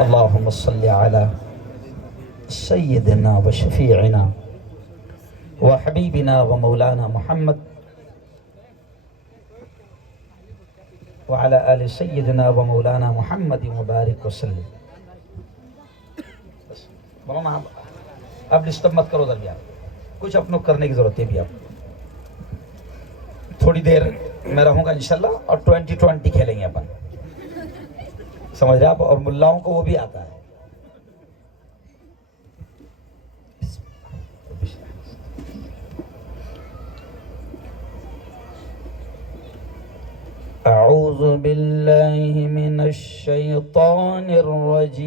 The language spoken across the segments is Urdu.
اللهم صل على سيدنا وشفيعنا وحبيبنا ومولانا محمد وعلى آل سيدنا ومولانا محمد مبارک وسلم. مولانا آپ ڈسٹرب مت کرو درمیان، کچھ اپنوں کرنے کی ضرورت ہے بھی. آپ تھوڑی دیر میں رہوں گا انشاءاللہ اور 2020 کھیلیں گے اپن، سمجھ رہے آپ؟ اور ملاؤں کو وہ بھی آتا ہے. اعوذ باللہ من الشیطان الرجیم.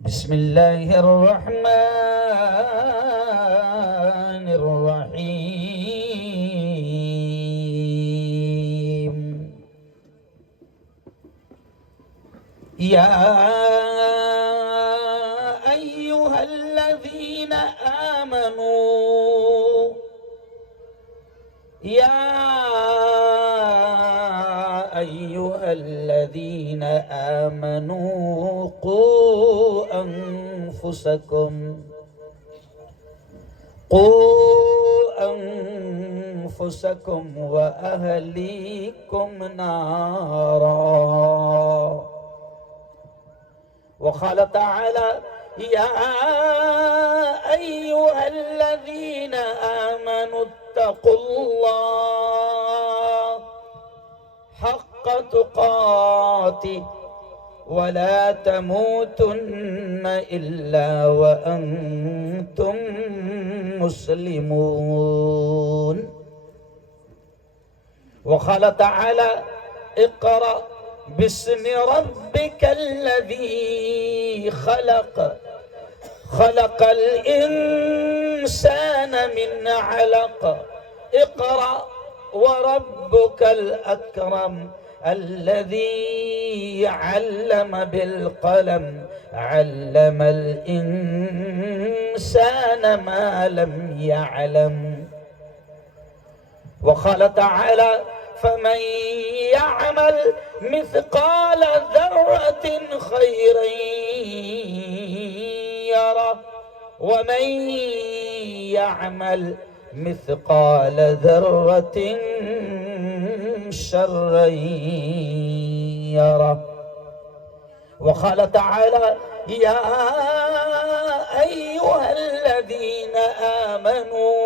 بسم اللہ الرحمن الرحیم. یا ایہا الذین آمنوا، یا ایہا الذین آمنوا قوا انفسکم واہلیکم نارا. وقال تعالى يا أيها الذين آمنوا اتقوا الله حق تقاته ولا تموتن إلا وأنتم مسلمون. وقال تعالى اقرأ باسم ربك الذي خلق الإنسان من علق. اقرأ وربك الأكرم الذي علم بالقلم علم الإنسان ما لم يعلم. وقال تعالى فمن يعمل مثقال ذرة خيرا يره ومن يعمل مثقال ذرة شرا يره. وقال تعالى يا أيها الذين آمنوا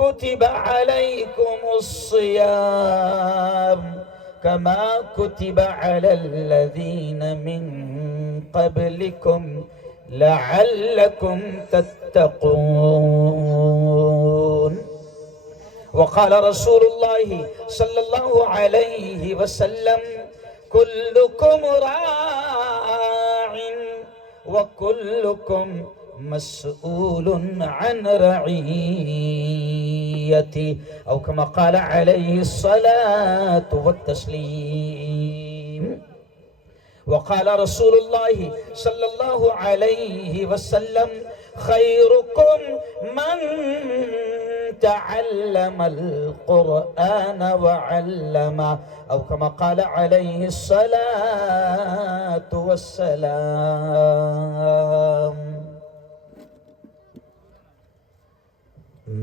كتب عليكم الصيام كما كتب على الذين من قبلكم لعلكم تتقون. وقال رسول الله صلى الله عليه وسلم كلكم راع وكلكم مسؤول عن رعيته أو كما قال عليه الصلاة والتسليم. وقال رسول الله صلى الله عليه وسلم خيركم من تعلم القرآن وعلمه أو كما قال عليه الصلاة والسلام.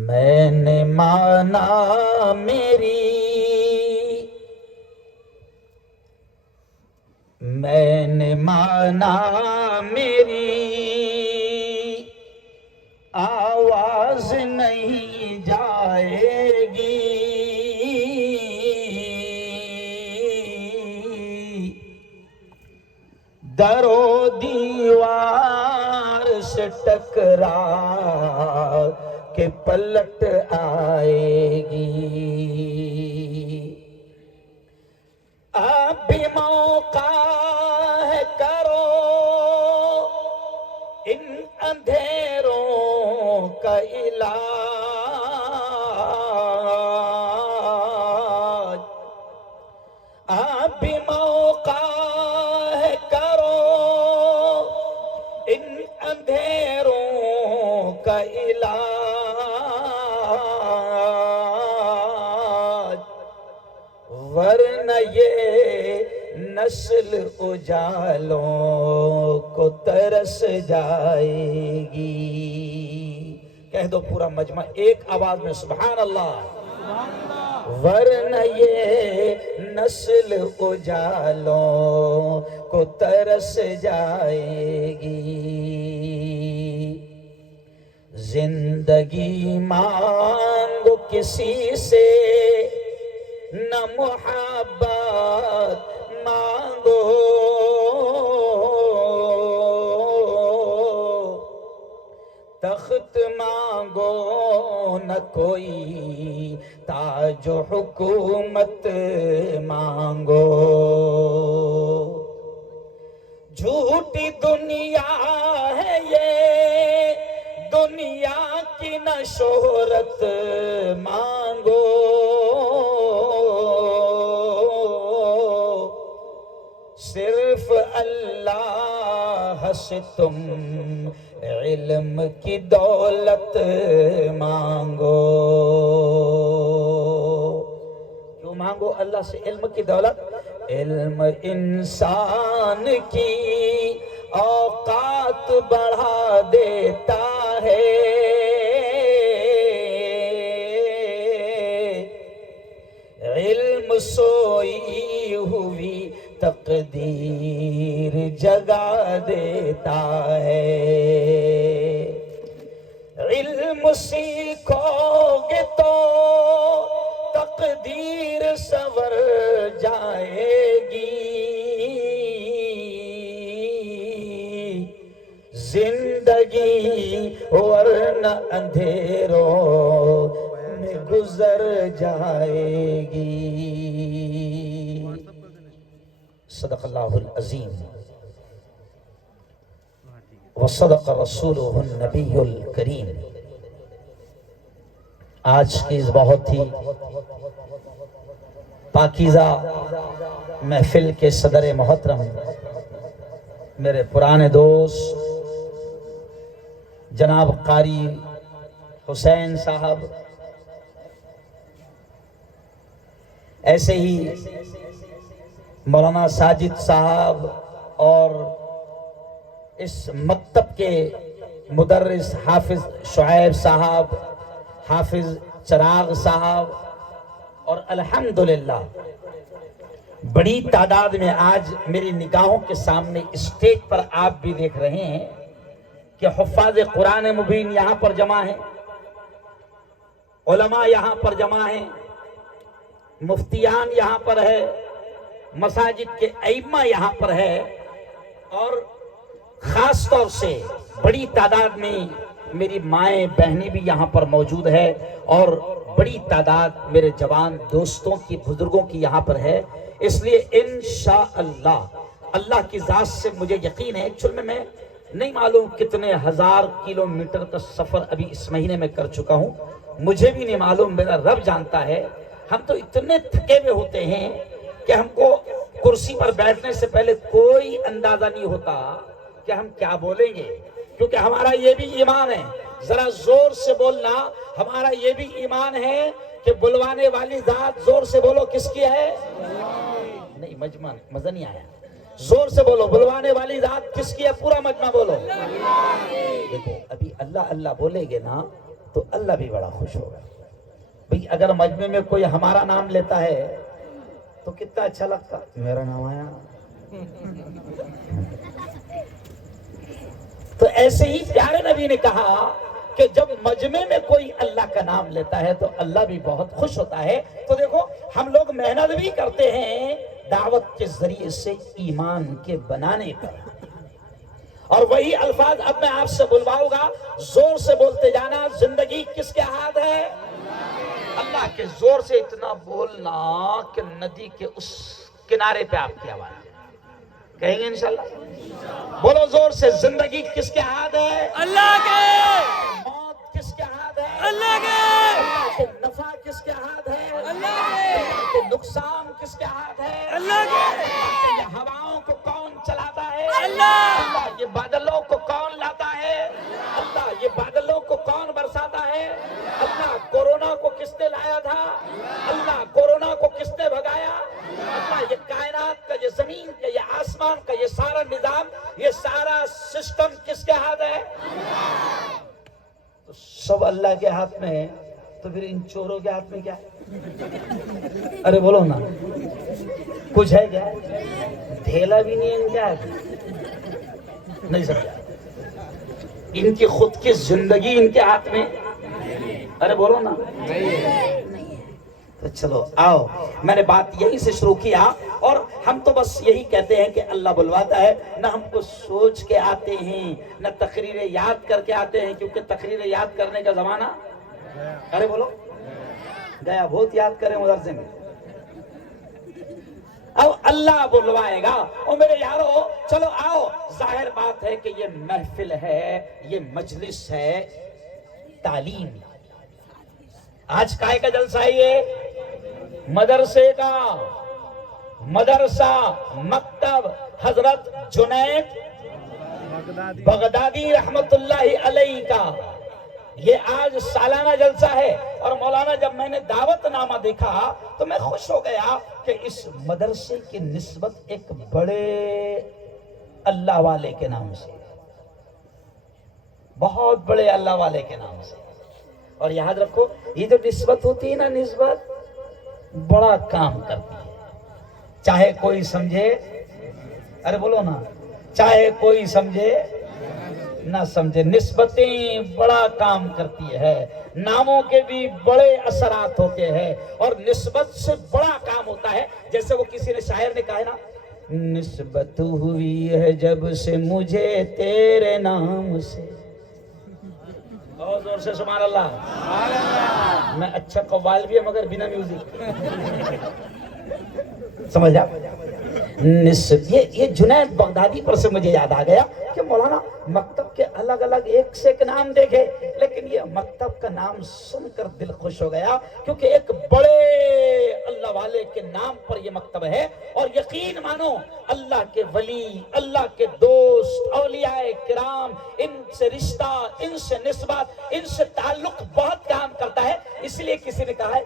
میں نے مانا میری آواز نہیں جائے گی. در و دیوار سے ٹکرا کہ پلٹ آئے گی. اب بھی موقع ہے کرو ان اندھیروں کا علاج. اب بھی موقع ہے کرو ان اندھیروں کا علاج. ورنہ یہ نسل اجالوں کو ترس جائے گی. کہہ دو پورا مجمع ایک آواز میں سبحان اللہ. ورنہ یہ نسل اجالوں کو ترس جائے گی. زندگی مانگو کسی سے نہ محبت مانگو. تخت مانگو نہ کوئی تاج و حکومت مانگو. جھوٹی دنیا ہے یہ دنیا کی نہ شہرت مانگو. صرف اللہ سے تم علم کی دولت مانگو. کیوں مانگو اللہ سے علم کی دولت؟ علم انسان کی اوقات بڑھا دیتا ہے. علم سوئی ہوئی تقدیر جگا دیتا ہے. علم سیکھو گے تو تقدیر سنور جائے گی. زندگی ورنہ اندھیروں میں گزر جائے گی. صدق اللہ العظیم وصدق رسولہ النبی الکریم. آج کی اس بہت ہی پاکیزہ محفل کے صدر محترم میرے پرانے دوست جناب قاری حسین صاحب، ایسے ہی مولانا ساجد صاحب اور اس مکتب کے مدرس حافظ شعیب صاحب، حافظ چراغ صاحب، اور الحمدللہ بڑی تعداد میں آج میری نگاہوں کے سامنے اسٹیج پر آپ بھی دیکھ رہے ہیں کہ حفاظ قرآن مبین یہاں پر جمع ہیں، علماء یہاں پر جمع ہیں، مفتیان یہاں پر ہے، مساجد کے ائمہ یہاں پر ہے، اور خاص طور سے بڑی تعداد میں میری مائیں بہنیں بھی یہاں پر موجود ہے، اور بڑی تعداد میرے جوان دوستوں کی بزرگوں کی یہاں پر ہے. اس لیے انشاءاللہ اللہ کی ذات سے مجھے یقین ہے. ایکچوئل میں نہیں معلوم کتنے ہزار کلومیٹر کا سفر ابھی اس مہینے میں کر چکا ہوں، مجھے بھی نہیں معلوم، میرا رب جانتا ہے. ہم تو اتنے تھکے ہوئے ہوتے ہیں کہ ہم کو کرسی پر بیٹھنے سے پہلے کوئی اندازہ نہیں ہوتا کہ ہم کیا بولیں گے، کیونکہ ہمارا یہ بھی ایمان ہے. ذرا زور سے بولنا، ہمارا یہ بھی ایمان ہے کہ بلوانے والی ذات، زور سے بولو کس کی ہے؟ نہیں مجمع مزہ نہیں آیا، زور سے بولو بلوانے والی ذات کس کی ہے؟ پورا مجمع بولو. دیکھو ابھی اللہ اللہ بولے گے نا تو اللہ بھی بڑا خوش ہوگا. بھئی اگر مجمع میں کوئی ہمارا نام لیتا ہے تو کتنا اچھا لگتا، میرا نام آیا. تو ایسے ہی پیارے نبی نے کہا کہ جب مجمع میں کوئی اللہ کا نام لیتا ہے تو اللہ بھی بہت خوش ہوتا ہے. تو دیکھو ہم لوگ محنت بھی کرتے ہیں دعوت کے ذریعے سے ایمان کے بنانے پر، اور وہی الفاظ اب میں آپ سے بلواؤں گا، زور سے بولتے جانا. زندگی کس کے ہاتھ ہے؟ اللہ کے. زور سے اتنا بولنا کہ ندی کے اس کنارے پہ آپ کی آواز کہیں گے انشاءاللہ. بولو زور سے، زندگی کس کے ہاتھ ہے؟ اللہ کے. موت کس کے ہاتھ ہے؟ اللہ کے. اللہ کے. نفع کس کے ہاتھ ہے؟ اللہ کے. اللہ کے. نقصان کس کے ہاتھ ہے؟ اللہ کے. اللہ کے. یہ ہواؤں کو کون چلاتا ہے؟ اللہ. اللہ. یہ بادلوں کو کون لاتا ہے؟ اللہ. یہ بادلوں کو کون برساتا ہے؟ اللہ. کورونا کو کس نے لایا بچایا تھا؟ اللہ کورونا کو کس نے بھگایا؟ اللہ یہ کائنات کا، یہ زمین کا، یہ آسمان کا، یہ سارا نظام، یہ سارا سسٹم کس کے ہاتھ ہے؟ تو سب اللہ کے ہاتھ میں ہے، تو پھر ان چوروں کے ہاتھ میں کیا ہے؟ ارے بولو نا، کچھ ہے کیا؟ ڈھیلا بھی نہیں ہے ان کے ہاتھ میں، نہیں سمجھا؟ ان کی خود کی زندگی ان کے ہاتھ میں، ارے بولو نا، تو چلو آؤ، میں نے بات یہی سے شروع کیا، اور ہم تو بس یہی کہتے ہیں کہ اللہ بلواتا ہے، نہ ہم کو سوچ کے آتے ہیں، نہ تقریریں یاد کر کے آتے ہیں، کیونکہ تقریریں یاد کرنے کا زمانہ، ارے بولو گیا، بہت یاد کریں مدرسے میں، اب اللہ بلوائے گا۔ اور میرے یارو چلو آؤ، ظاہر بات ہے کہ یہ محفل ہے، یہ مجلس ہے تعلیم، آج کائے کا جلسہ ہے؟ یہ مدرسے کا، مدرسہ مکتب حضرت جنید بغدادی رحمت اللہ علیہ کا یہ آج سالانہ جلسہ ہے۔ اور مولانا جب میں نے دعوت نامہ دیکھا تو میں خوش ہو گیا کہ اس مدرسے کی نسبت ایک بڑے اللہ والے کے نام سے، بہت بڑے اللہ والے کے نام سے۔ اور یاد رکھو، یہ جو نسبت ہوتی ہے نا، نسبت بڑا کام کرتی ہے، چاہے کوئی سمجھے، ارے بولو نا، چاہے کوئی سمجھے نہ سمجھے، نسبتیں بڑا کام کرتی ہے، ناموں کے بھی بڑے اثرات ہوتے ہیں، اور نسبت سے بڑا کام ہوتا ہے۔ جیسے وہ کسی نے شاعر نے کہا ہے نا، نسبت ہوئی ہے جب سے مجھے تیرے نام سے، بہت زور سے سبحان اللہ۔ میں اچھا قوال بھی ہے مگر بنا میوزک، سمجھا؟ یہ جنید بغدادی پر سے مجھے یاد آ گیا کہ مولانا مکتب کے الگ الگ ایک سے ایک نام دیکھے، لیکن یہ مکتب کا نام سن کر دل خوش ہو گیا، کیونکہ ایک بڑے اللہ والے کے نام پر یہ مکتب ہے۔ اور یقین مانو، اللہ کے ولی، اللہ کے دوست، اولیاء کرام، ان سے رشتہ، ان سے نسبت، ان سے تعلق بہت کام کرتا ہے۔ اس لیے کسی نے کہا ہے،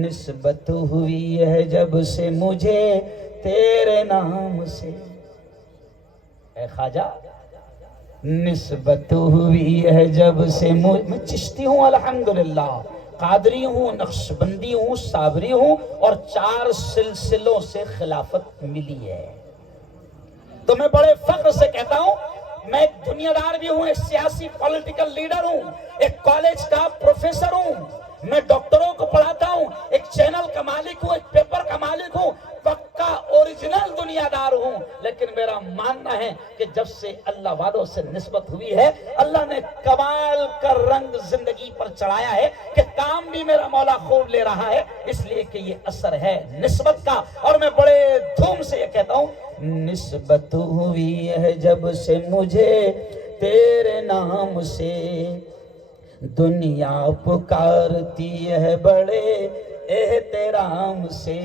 نسبت ہوئی ہے جب سے مجھے تیرے نام سے، اے خواجہ نسبت ہوئی ہے جب سے میں چشتی ہوں الحمدللہ، قادری ہوں، نقشبندی ہوں، صابری ہوں، اور 4 سلسلوں سے خلافت ملی ہے۔ تو میں بڑے فخر سے کہتا ہوں، میں ایک دنیا دار بھی ہوں، ایک سیاسی پولیٹیکل لیڈر ہوں، ایک کالج کا پروفیسر ہوں، میں ڈاکٹروں کو پڑھاتا ہوں، ایک چینل کا مالک ہوں، ایک پیپر کا مالک ہوں، پکا اوریجنل دنیا دار ہوں۔ لیکن میرا ماننا ہے کہ جب سے اللہ والوں سے نسبت ہوئی ہے، اللہ نے کمال کا رنگ زندگی پر چڑھایا ہے کہ کام بھی میرا مولا خوب لے رہا ہے، اس لیے کہ یہ اثر ہے نسبت کا۔ اور میں بڑے دھوم سے یہ کہتا ہوں، نسبت ہوئی ہے جب سے مجھے تیرے نام سے، دنیا پکارتی ہے بڑے احترام سے،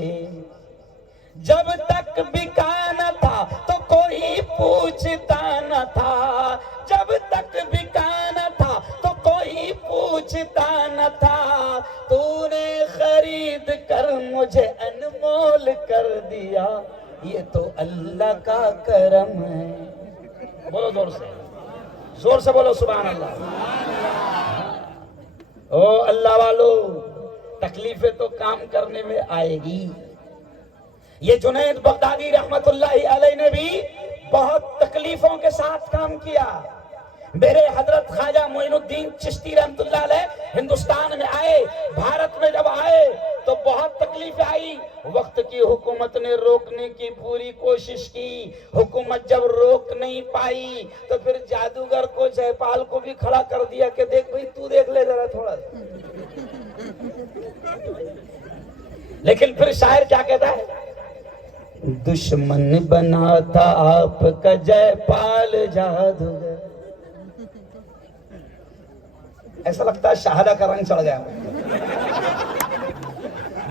جب تک بکا نہ تھا تو کوئی پوچھتا نہ تھا، جب تک بکا نہ تھا تو کوئی پوچھتا نہ تھا، تو نے خرید کر مجھے انمول کر دیا، یہ تو اللہ کا کرم ہے۔ بولو زور سے بولو سبحان اللہ۔ او اللہ والو، تکلیفیں تو کام کرنے میں آئے گی۔ یہ جنید بغدادی رحمت اللہ علیہ نے بھی بہت تکلیفوں کے ساتھ کام کیا۔ میرے حضرت خواجہ معین الدین چشتی رحمت اللہ علیہ ہندوستان میں آئے، بھارت میں جب آئے تو بہت تکلیفیں آئی۔ وقت کی حکومت نے روکنے کی پوری کوشش کی، حکومت جب روک نہیں پائی تو پھر جادوگر کو، جے پال کو بھی کھڑا کر دیا کہ دیکھ بھئی تو دیکھ لے ذرا تھوڑا۔ لیکن پھر شاعر کیا کہتا ہے، دشمن بنا تھا آپ کا جے پال جادوگر، ایسا لگتا ہے شہادہ کا رنگ چڑھ گیا۔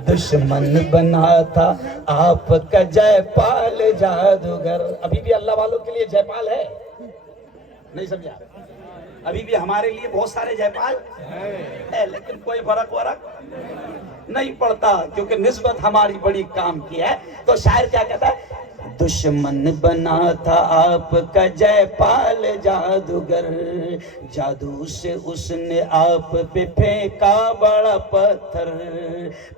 دشمن بنا تھا آپ کا جے پال جادوگر، ابھی بھی اللہ والوں کے لیے جے پال ہے، نہیں سمجھا؟ ابھی بھی ہمارے لیے بہت سارے جے پال ہے، لیکن کوئی فرق نہیں پڑھتا کیونکہ نسبت ہماری بڑی کام کی ہے. تو شاعر کیا کہتا ہے؟ دشمن بنا تھا آپ کا جے پال جادوگر، جادو سے اس نے آپ پہ پھینکا بڑا پتھر،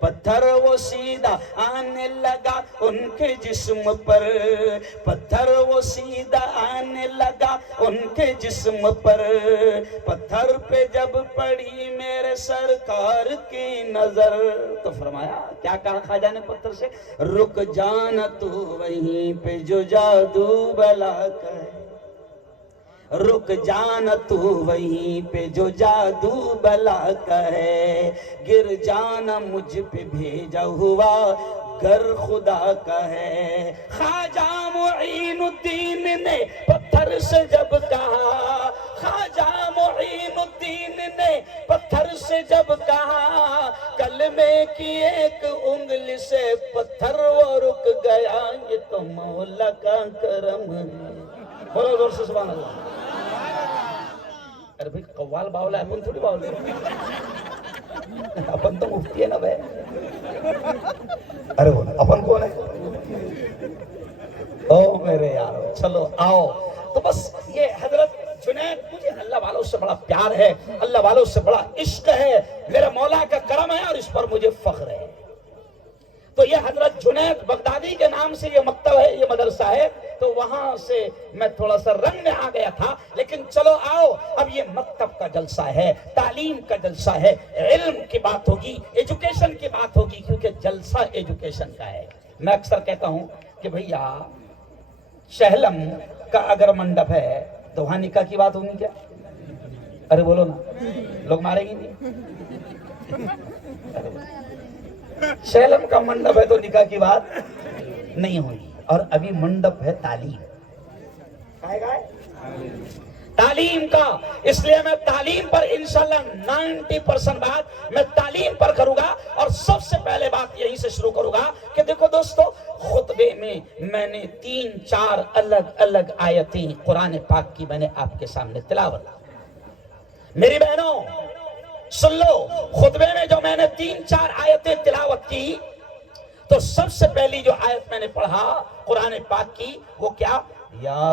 پتھر وہ سیدھا آنے لگا ان کے جسم پر، پتھر وہ سیدھا آنے لگا ان کے جسم پر، پتھر پہ جب پڑی میرے سرکار کی نظر تو فرمایا کیا کہا خواجہ نے پتھر سے؟ رک جانا تو وہیں پہ جو جادو بلا کا ہے، رک جانا تو وہیں پہ جو جادو بلا کا ہے، گر جانا مجھ پہ بھیجا ہوا گر خدا کا ہے. خواجہ معین الدین نے پتھر سے جب کہا، خواجہ معین الدین نے پتھر سے جب کہا، کلمے کی ایک انگلی سے پتھر وہ رک گیا، یہ تو مولا کا کرم ہے. بولو زور سے سبحان اللہ. ارے بھئی قوال باولا ہے، اپن تھوڑی باولا ہے، اپن تو مفتی ہے نا بھائی. ارے بولا اپن کون ہے؟ او میرے یارو چلو آؤ. تو بس یہ حضرت جنید، مجھے اللہ والوں سے بڑا پیار ہے، اللہ والوں سے بڑا عشق ہے، میرے مولا کا کرم ہے اور اس پر مجھے فخر ہے. تو یہ حضرت جنید بغدادی کے نام سے یہ مکتب ہے، یہ مدرسہ ہے. تو وہاں سے میں تھوڑا سا رنگ میں آ گیا تھا، لیکن چلو آؤ اب یہ مکتب کا جلسہ ہے، تعلیم کا جلسہ ہے، علم کی بات ہوگی، ایجوکیشن کی بات ہوگی، کیونکہ جلسہ ایجوکیشن کا ہے. میں اکثر کہتا ہوں کہ بھئییا شہلم کا اگر منڈپ ہے تو وہاں نکاح کی بات ہونی کیا؟ ارے بولو نا، لوگ مارے گی نہیں. شہلم کا منڈپ ہے تو نکاح کی بات نہیں ہوئی. اور ابھی منڈپ ہے تعلیم، تعلیم کا. اس لیے میں تعلیم پر انشاءاللہ 90% بات میں تعلیم پر کروں گا. اور سب سے پہلے بات یہیں سے شروع کروں گا کہ دیکھو دوستو، خطبے میں نے 3-4 الگ الگ آیتیں قرآن پاک کی میں نے آپ کے سامنے تلاوت. میری بہنوں سن لو، خطبے میں جو میں نے 3-4 آیتیں تلاوت کی، تو سب سے پہلی جو آیت میں نے پڑھا قرآن پاک کی وہ کیا؟ یا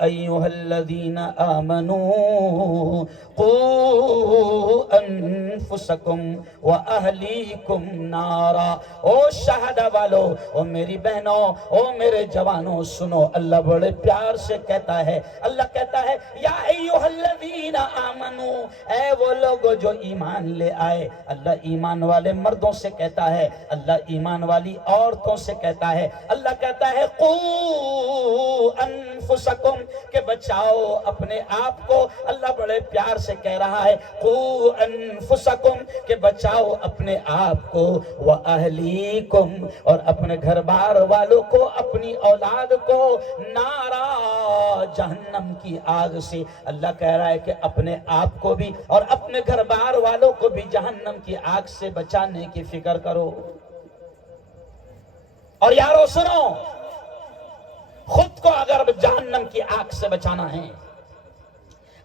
ایہا الذین آمنوا قوا انفسکم واہلیکم نارا. او شہدہ والو، او میری بہنوں، او میرے جوانوں، سنو، اللہ بڑے پیار سے کہتا ہے، اللہ کہتا ہے یا ایہا الذین آمنوا، اے وہ لوگ جو ایمان لے آئے. اللہ ایمان والے مردوں سے کہتا ہے، اللہ ایمان والی عورتوں سے کہتا ہے. اللہ کہتا ہے قوا انفسکم، کہ بچاؤ اپنے آپ کو. اللہ بڑے پیار سے کہہ رہا ہے قوا انفسکم، کہ بچاؤ اپنے آپ کو، واہلیکم، اور اپنے گھر بار والوں کو، اپنی اولاد کو، نارا، جہنم کی آگ سے. اللہ کہہ رہا ہے کہ اپنے آپ کو بھی اور اپنے گھر بار والوں کو بھی جہنم کی آگ سے بچانے کی فکر کرو. اور یارو سنو، خود کو اگر جہنم کی آگ سے بچانا ہے،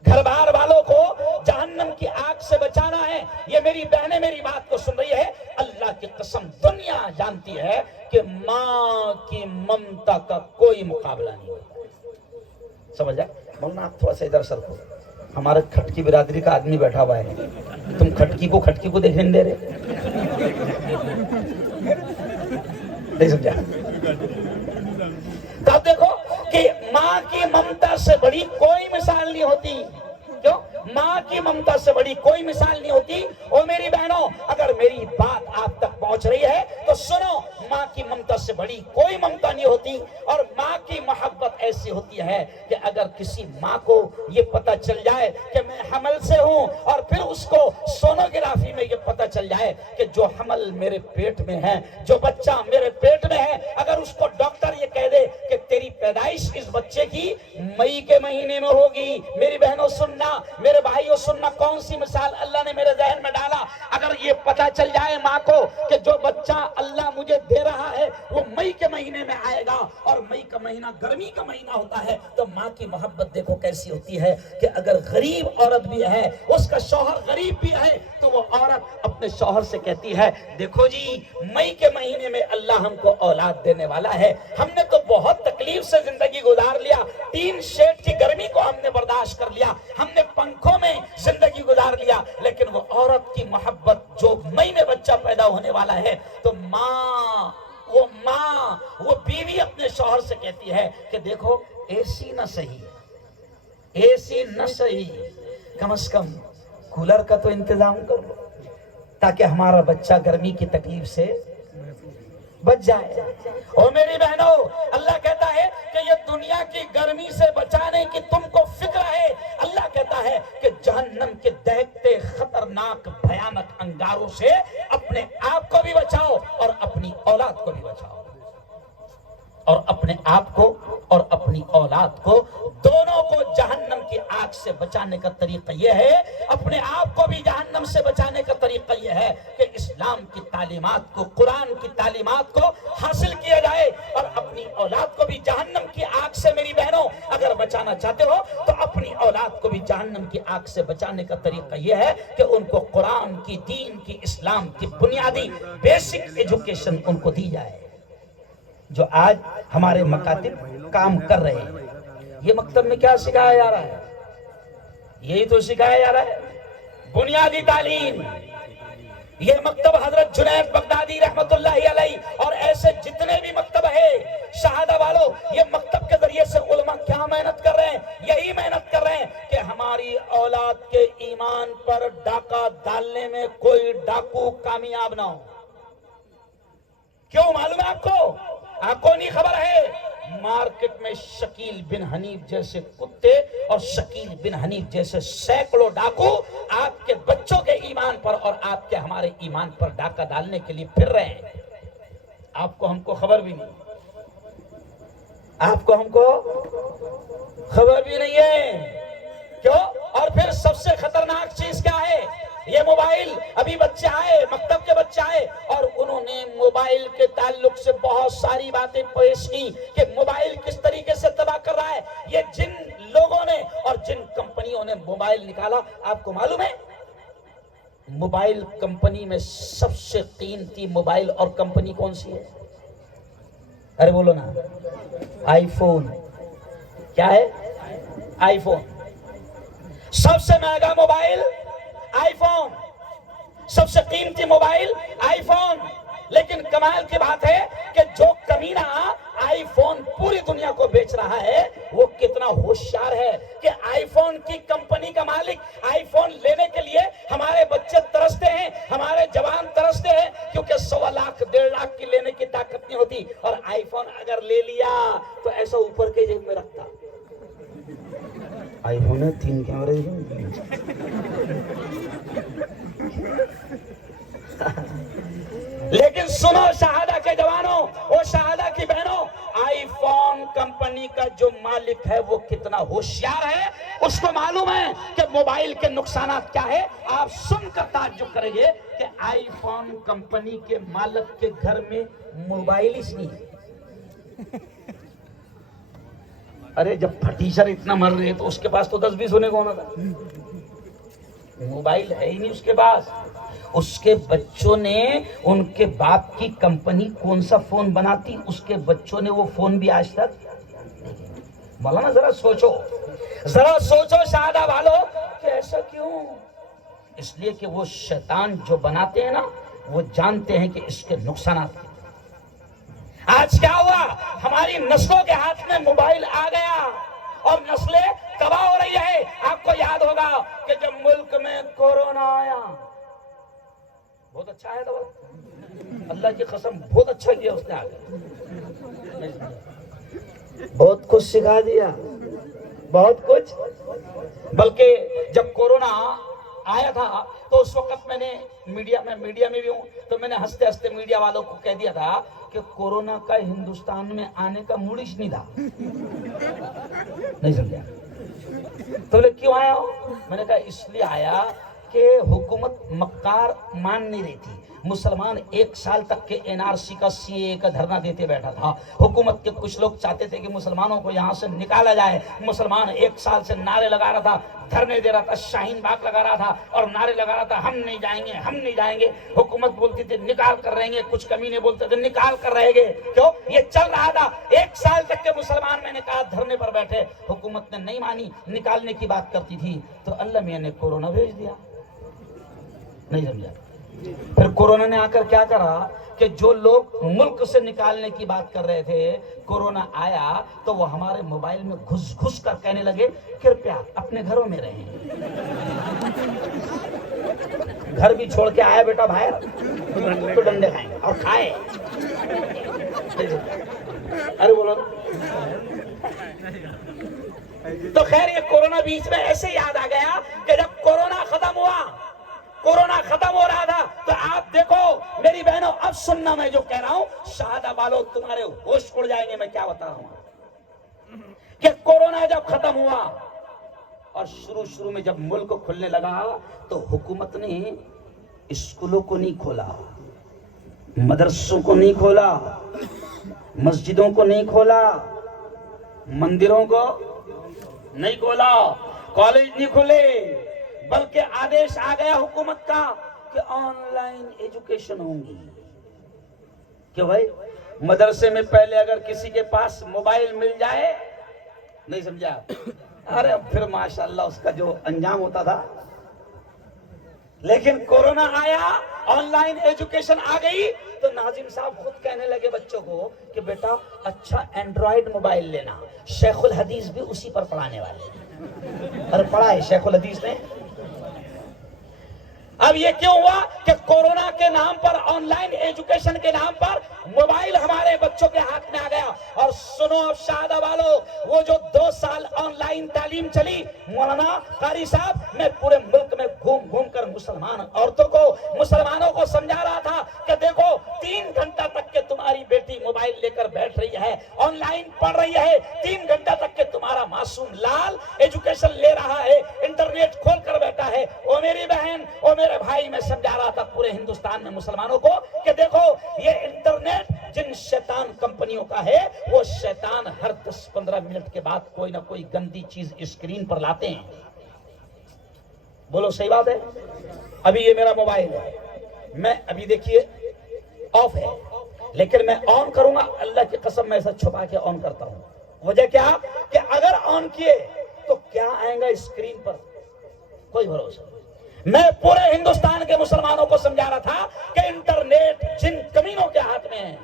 گھر بار والوں کو جہنم کی آگ سے بچانا ہے، یہ میری بہنیں میری بات کو سن رہی ہے، اللہ کی قسم دنیا جانتی ہے کہ ماں کی ممتا کا کوئی مقابلہ نہیں ہوتا. سمجھ جائے مولانا، آپ تھوڑا سا ادھر سر کو، ہمارے کھٹکی برادری کا آدمی بیٹھا ہوا ہے، تم کھٹکی کو دیکھنے دے رہے نہیں سمجھا. تو اب دیکھو کہ ماں کی ممتا سے بڑی کوئی مثال نہیں ہوتی. کیوں؟ ماں کی ممتا سے بڑی کوئی مثال نہیں ہوتی. اور میری بہنوں، اگر میری بات آپ تک پہنچ رہی ہے تو سنو، ماں کی ممتا سے بڑی کوئی ممتا نہیں ہوتی. اور ماں کی محبت ایسی ہوتی ہے کہ اگر کسی ماں کو یہ پتہ چل جائے کہ میں حمل سے ہوں، اور پھر اس کو سونوگرافی میں یہ پتہ چل جائے کہ جو حمل میرے پیٹ میں ہے، جو بچہ میرے پیٹ میں ہے، اگر اس کو ڈاکٹر یہ کہہ دے کہ تیری پیدائش اس بچے کی مئی کے مہینے میں ہوگی، میری بہنوں سننا، میرے بھائیوں سننا، کون سی مثال اللہ نے میرے ذہن میں ڈالا. اگر یہ پتہ چل جائے ماں کو کہ جو بچہ اللہ مجھے دے رہا ہے ہے وہ مئی کے مہینے میں آئے گا، اور مئی کا مہینہ گرمی کا مہینہ ہوتا ہے، تو ماں کی محبت دیکھو کیسی ہوتی ہے کہ اگر غریب عورت بھی ہے، اس کا شوہر غریب بھی ہے، تو وہ عورت اپنے شوہر سے کہتی ہے دیکھو جی مئی کے مہینے میں اللہ ہم کو اولاد دینے والا ہے، ہم نے تو بہت تکلیف سے زندگی گزار لیا، 3 شیڈ کی گرمی کو ہم نے برداشت کر لیا، ہم نے پنکھوں میں زندگی گزار لیا، لیکن وہ عورت کی محبت جو مئی میں بچہ پیدا ہونے والا ہے، تو ماں وہ بیوی اپنے شوہر سے کہتی ہے کہ دیکھو اے سی نہ صحیح، کم از کم کولر کا تو انتظام کر لو تاکہ ہمارا بچہ گرمی کی تکلیف سے بچ جائے۔ اور میری بہنوں، اللہ کہتا ہے کہ یہ دنیا کی گرمی سے بچانے کی تم کو فکر ہے، اللہ کہتا ہے کہ جہنم کے دہتے خطرناک بھیانک انگاروں سے اپنے آپ کو بھی بچاؤ اور اپنی اولاد کو بھی بچاؤ، اور اپنے آپ کو اور اپنی اولاد کو دونوں کو جہنم کی آگ سے بچانے کا طریقہ یہ ہے، اپنے آپ کو بھی جہنم سے بچانے کا طریقہ یہ ہے کہ اسلام کی تعلیمات کو، قرآن کی تعلیمات کو حاصل کیا جائے، اور اپنی اولاد کو بھی جہنم کی آگ سے میری بہنوں اگر بچانا چاہتے ہو تو اپنی اولاد کو بھی جہنم کی آگ سے بچانے کا طریقہ یہ ہے کہ ان کو قرآن کی، دین کی، اسلام کی بنیادی بیسک ایجوکیشن ان کو دی جائے، جو آج ہمارے مکاتب کام کر رہے ہیں۔ یہ مکتب میں کیا سکھایا جا رہا ہے؟ یہی تو سکھایا جا رہا ہے، بنیادی تعلیم۔ یہ مکتب حضرت جنید بغدادی رحمت اللہ علیہ اور ایسے جتنے بھی مکتب ہے شہادہ والوں، یہ مکتب کے ذریعے سے علماء کیا محنت کر رہے ہیں؟ یہی محنت کر رہے ہیں کہ ہماری اولاد کے ایمان پر ڈاکہ ڈالنے میں کوئی ڈاکو کامیاب نہ ہو۔ کیوں معلوم ہے آپ کو نہیں خبر ہے؟ مارکیٹ میں شکیل بن حنیف جیسے کتے اور شکیل بن حنیف جیسے سینکڑوں ڈاکو آپ کے بچوں کے ایمان پر اور آپ کے ہمارے ایمان پر ڈاکہ ڈالنے کے لیے پھر رہے ہیں، آپ کو ہم کو خبر بھی نہیں، آپ کو ہم کو خبر بھی نہیں ہے، کیوں؟ اور پھر سب سے خطرناک چیز کیا ہے؟ یہ موبائل۔ ابھی بچے آئے، مکتب کے بچے آئے اور انہوں نے موبائل کے تعلق سے بہت ساری باتیں پیش کی کہ موبائل کس طریقے سے تباہ کر رہا ہے۔ یہ جن لوگوں نے اور جن کمپنیوں نے موبائل نکالا، آپ کو معلوم ہے موبائل کمپنی میں سب سے قیمتی موبائل اور کمپنی کون سی ہے؟ ارے بولو نا، آئی فون۔ کیا ہے؟ آئی فون۔ سب سے مہنگا موبائل آئی فون، سب سے قیمتی موبائل آئی فون۔ لیکن کمال کی بات ہے کہ جو کمینہ آئی فون پوری دنیا کو بیچ رہا ہے وہ کتنا ہوشیار ہے کہ آئی فون کی کمپنی کا مالک آئی فون لینے کے لیے ہمارے بچے ترستے ہیں، ہمارے جوان ترستے ہیں، کیونکہ 1.25 لاکھ 1.5 لاکھ کی لینے کی طاقت نہیں ہوتی، اور آئی فون اگر لے لیا تو ایسا اوپر کے جیب میں رکھتا۔ آئی فون ہے 3 کیمرے۔ لیکن سنو شہادہ کے جوانوں، وہ شہادہ کی بہنوں، آئی فون کمپنی کا جو مالک ہے وہ کتنا ہوشیار ہے، اس کو معلوم ہے کہ موبائل کے نقصانات کیا ہے۔ آپ سن کر تعجب کریں گے کہ آئی فون کمپنی کے مالک کے گھر میں موبائل ہی نہیں ہے۔ ارے جب پھٹیسر اتنا مر رہے تو اس کے پاس تو 10-20 ہونے کو ہونا تھا، موبائل ہے ہی نہیں اس کے پاس۔ اس کے بچوں نے ان کے باپ کی کمپنی کون سا فون بناتی، اس کے بچوں نے وہ فون بھی آج تک۔ مولانا ذرا سوچو شہادہ والو کہ ایسا کیوں؟ اس لیے کہ وہ شیطان جو بناتے ہیں نا وہ جانتے ہیں کہ اس کے نقصانات کیا۔ آج کیا ہوا؟ ہماری نسلوں کے ہاتھ میں موبائل آ گیا اور نسلیں تباہ ہو رہی ہے۔ آپ کو یاد ہوگا کہ جب ملک میں کورونا آیا، بہت اچھا ہے تو اللہ کی قسم بہت اچھا کیا اس نے، آگے بہت کچھ سکھا دیا، بہت کچھ۔ بلکہ جب کورونا آیا تھا تو اس وقت میں نے میڈیا میں بھی ہوں تو میں نے ہنستے ہنستے میڈیا والوں کو کہہ دیا تھا کہ کورونا کا ہندوستان میں آنے کا موڈش نہیں تھا۔ نہیں سمجھا؟ تو بولے کیوں آیا ہو؟ میں نے کہا اس لیے آیا کہ حکومت مکار مان نہیں رہی تھی، مسلمان 1 سال تک کے NRC کا CAA کا دھرنا دیتے بیٹھا تھا. حکومت کے کچھ لوگ چاہتے تھے کہ مسلمانوں کو یہاں سے نکالا جائے. مسلمان 1 سال سے نعرے لگا رہا تھا, دھرنے دے رہا تھا, شاہین باغ لگا رہا تھا اور نعرے لگا رہا تھا, ہم نہیں جائیں گے, ہم نہیں جائیں گے. حکومت بولتی تھی نکال کر رہیں گے, کچھ کمینے بولتے تھے نکال کر رہیں گے. کیوں؟ یہ چل رہا تھا 1 سال تک کے مسلمان, میں نے کہا دھرنے پر بیٹھے. حکومت نے نہیں مانی, نکالنے کی بات کرتی تھی تو اللہ میاں نے کورونا بھیج دیا. نہیں سمجھا؟ پھر کورونا نے آ کر کیا کرا کہ جو لوگ ملک سے نکالنے کی بات کر رہے تھے, کورونا آیا تو وہ ہمارے موبائل میں گھس گھس کر کہنے لگے کرپیا اپنے گھروں میں رہیں. گھر بھی چھوڑ کے آیا بیٹا باہر تو ڈنڈے کھائیں گے اور کھائے. ارے بولو. تو خیر یہ کورونا بیچ میں ایسے یاد آ گیا کہ جب کورونا ختم ہوا, کورونا ختم ہو رہا تھا, تو آپ دیکھو میری بہنوں, اب سننا میں جو کہہ رہا ہوں, شہادہ والوں تمہارے ہوش اڑ جائیں گے میں کیا بتا رہا ہوں. کہ کورونا جب ختم ہوا اور شروع میں جب ملک کھلنے لگا تو حکومت نے اسکولوں کو نہیں کھولا, مدرسوں کو نہیں کھولا, مسجدوں کو نہیں کھولا, مندروں کو نہیں کھولا, کالج نہیں کھولے, بلکہ آدیش آ گیا حکومت کا کہ آن لائن ایجوکیشن ہوں گی. کہ بھائی مدرسے میں پہلے اگر کسی کے پاس موبائل مل جائے, نہیں سمجھا, ارے پھر ماشاءاللہ اس کا جو انجام ہوتا تھا. لیکن کورونا آیا, آن لائن ایجوکیشن آ گئی تو ناظم صاحب خود کہنے لگے بچوں کو کہ بیٹا اچھا اینڈرائیڈ موبائل لینا. شیخ الحدیث بھی اسی پر پڑھانے والے, اور پڑھا ہے شیخ الحدیث نے. اب یہ کیوں ہوا کہ کورونا کے نام پر, آن لائن ایجوکیشن کے نام پر موبائل ہمارے بچوں کے ہاتھ میں آ گیا. اور سنو اب شہادہ والو, وہ جو 2 سال آن لائن تعلیم چلی, مولانا قاری صاحب, میں پورے ملک میں گھوم گھوم کر مسلمان عورتوں کو, مسلمانوں کو سمجھا رہا تھا کہ دیکھو 3 گھنٹہ تک کہ تمہاری بیٹی موبائل لے کر بیٹھ رہی ہے, آن لائن پڑھ رہی ہے, 3 گھنٹہ تک کہ تمہارا معصوم لال ایجوکیشن لے رہا ہے, انٹرنیٹ کھول کر بیٹھا ہے. او میری بہن, او میرے بھائی, میں سمجھا رہا تھا پورے ہندوستان میں مسلمانوں کو کہ دیکھو یہ انٹرنیٹ جن شیطان کمپنیوں کا ہے, وہ شیطان ہر 10-15 منٹ کے بعد کوئی نہ کوئی گندی چیز اسکرین پر لاتے ہیں. بولو صحیح بات ہے؟ ابھی یہ میرا موبائل ہے, میں ابھی دیکھیے آف ہے, لیکن میں آن کروں گا, اللہ کی قسم میں ایسا چھپا کے آن کرتا ہوں. وجہ کیا کہ اگر آن کیے تو کیا آئے گا اسکرین پر, کوئی بھروسہ نہیں. میں پورے ہندوستان کے مسلمانوں کو سمجھا رہا تھا کہ انٹرنیٹ جن کمینوں کے ہاتھ میں ہے,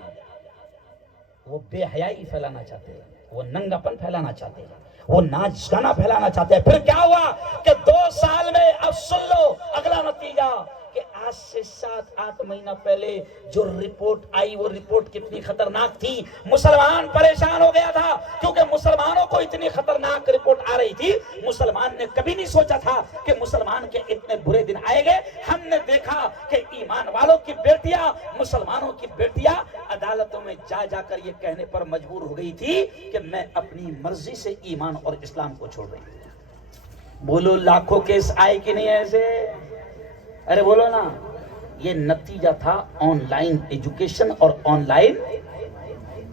وہ بے حیائی پھیلانا چاہتے ہیں, وہ ننگاپن پھیلانا چاہتے ہیں, وہ ناچ گانا پھیلانا چاہتے ہیں. پھر کیا ہوا کہ 2 سال میں, اب سن لو اگلا نتیجہ, کہ آج سے 7-8 مہینہ پہلے جو رپورٹ آئی, وہ رپورٹ کتنی خطرناک تھی. مسلمان پریشان ہو گیا تھا کیونکہ مسلمانوں کو اتنی خطرناک رپورٹ آ رہی تھی. مسلمان نے کبھی نہیں سوچا تھا کہ مسلمان کے اتنے برے دن آئے گے. ہم نے دیکھا کہ ایمان والوں کی بیٹیاں, مسلمانوں کی بیٹیاں عدالتوں میں جا جا کر یہ کہنے پر مجبور ہو گئی تھی کہ میں اپنی مرضی سے ایمان اور اسلام کو چھوڑ رہی ہوں. بولو لاکھوں کیس آئے کہ نہیں ایسے؟ ارے بولو نا. یہ نتیجہ تھا آن لائن ایجوکیشن اور آن لائن,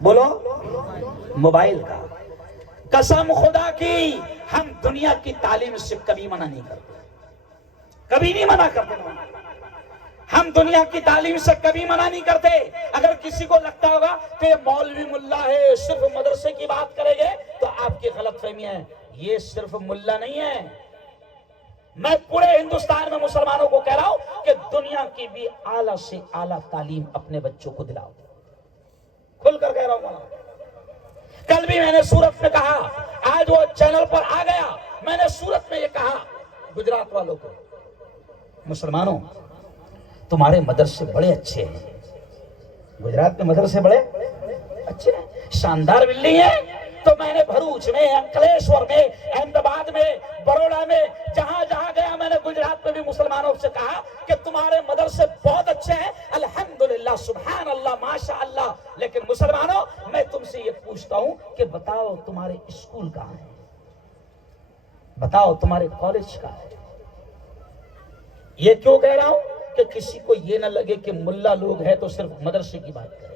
بولو, موبائل کا. قسم خدا کی ہم دنیا کی تعلیم سے کبھی منع نہیں کرتے, کبھی نہیں منع کرتے. ہم دنیا کی تعلیم سے کبھی منع نہیں کرتے. اگر کسی کو لگتا ہوگا کہ یہ مولوی ملا ہے, صرف مدرسے کی بات کریں گے, تو آپ کی غلط فہمی ہے. یہ صرف ملا نہیں ہے, میں پورے ہندوستان میں مسلمانوں کو کہہ رہا ہوں کہ دنیا کی بھی اعلیٰ سے اعلیٰ تعلیم اپنے بچوں کو دلاؤ. کھل کر کہہ رہا ہوں. کل بھی میں نے سورت میں کہا, آج وہ چینل پر آ گیا, میں نے سورت میں یہ کہا گجرات والوں کو, مسلمانوں تمہارے مدرسے بڑے اچھے ہیں. گجرات میں مدرسے بڑے اچھے ہیں, شاندار بلڈنگ ہے. تو میں نے بھروچ میں, انکلیشور میں, احمد آباد میں, بروڑا میں, جہاں جہاں گیا میں نے گجرات میں بھی مسلمانوں سے کہا کہ تمہارے مدرسے بہت اچھے ہیں, الحمدللہ, سبحان اللہ, ماشاء اللہ. لیکن مسلمانوں میں تم سے یہ پوچھتا ہوں کہ بتاؤ تمہارے اسکول کہاں ہے, بتاؤ تمہارے کالج کہاں ہے. یہ کیوں کہہ رہا ہوں کہ کہ کسی کو یہ نہ لگے کہ ملا لوگ ہیں تو صرف مدرسے کی بات کریں.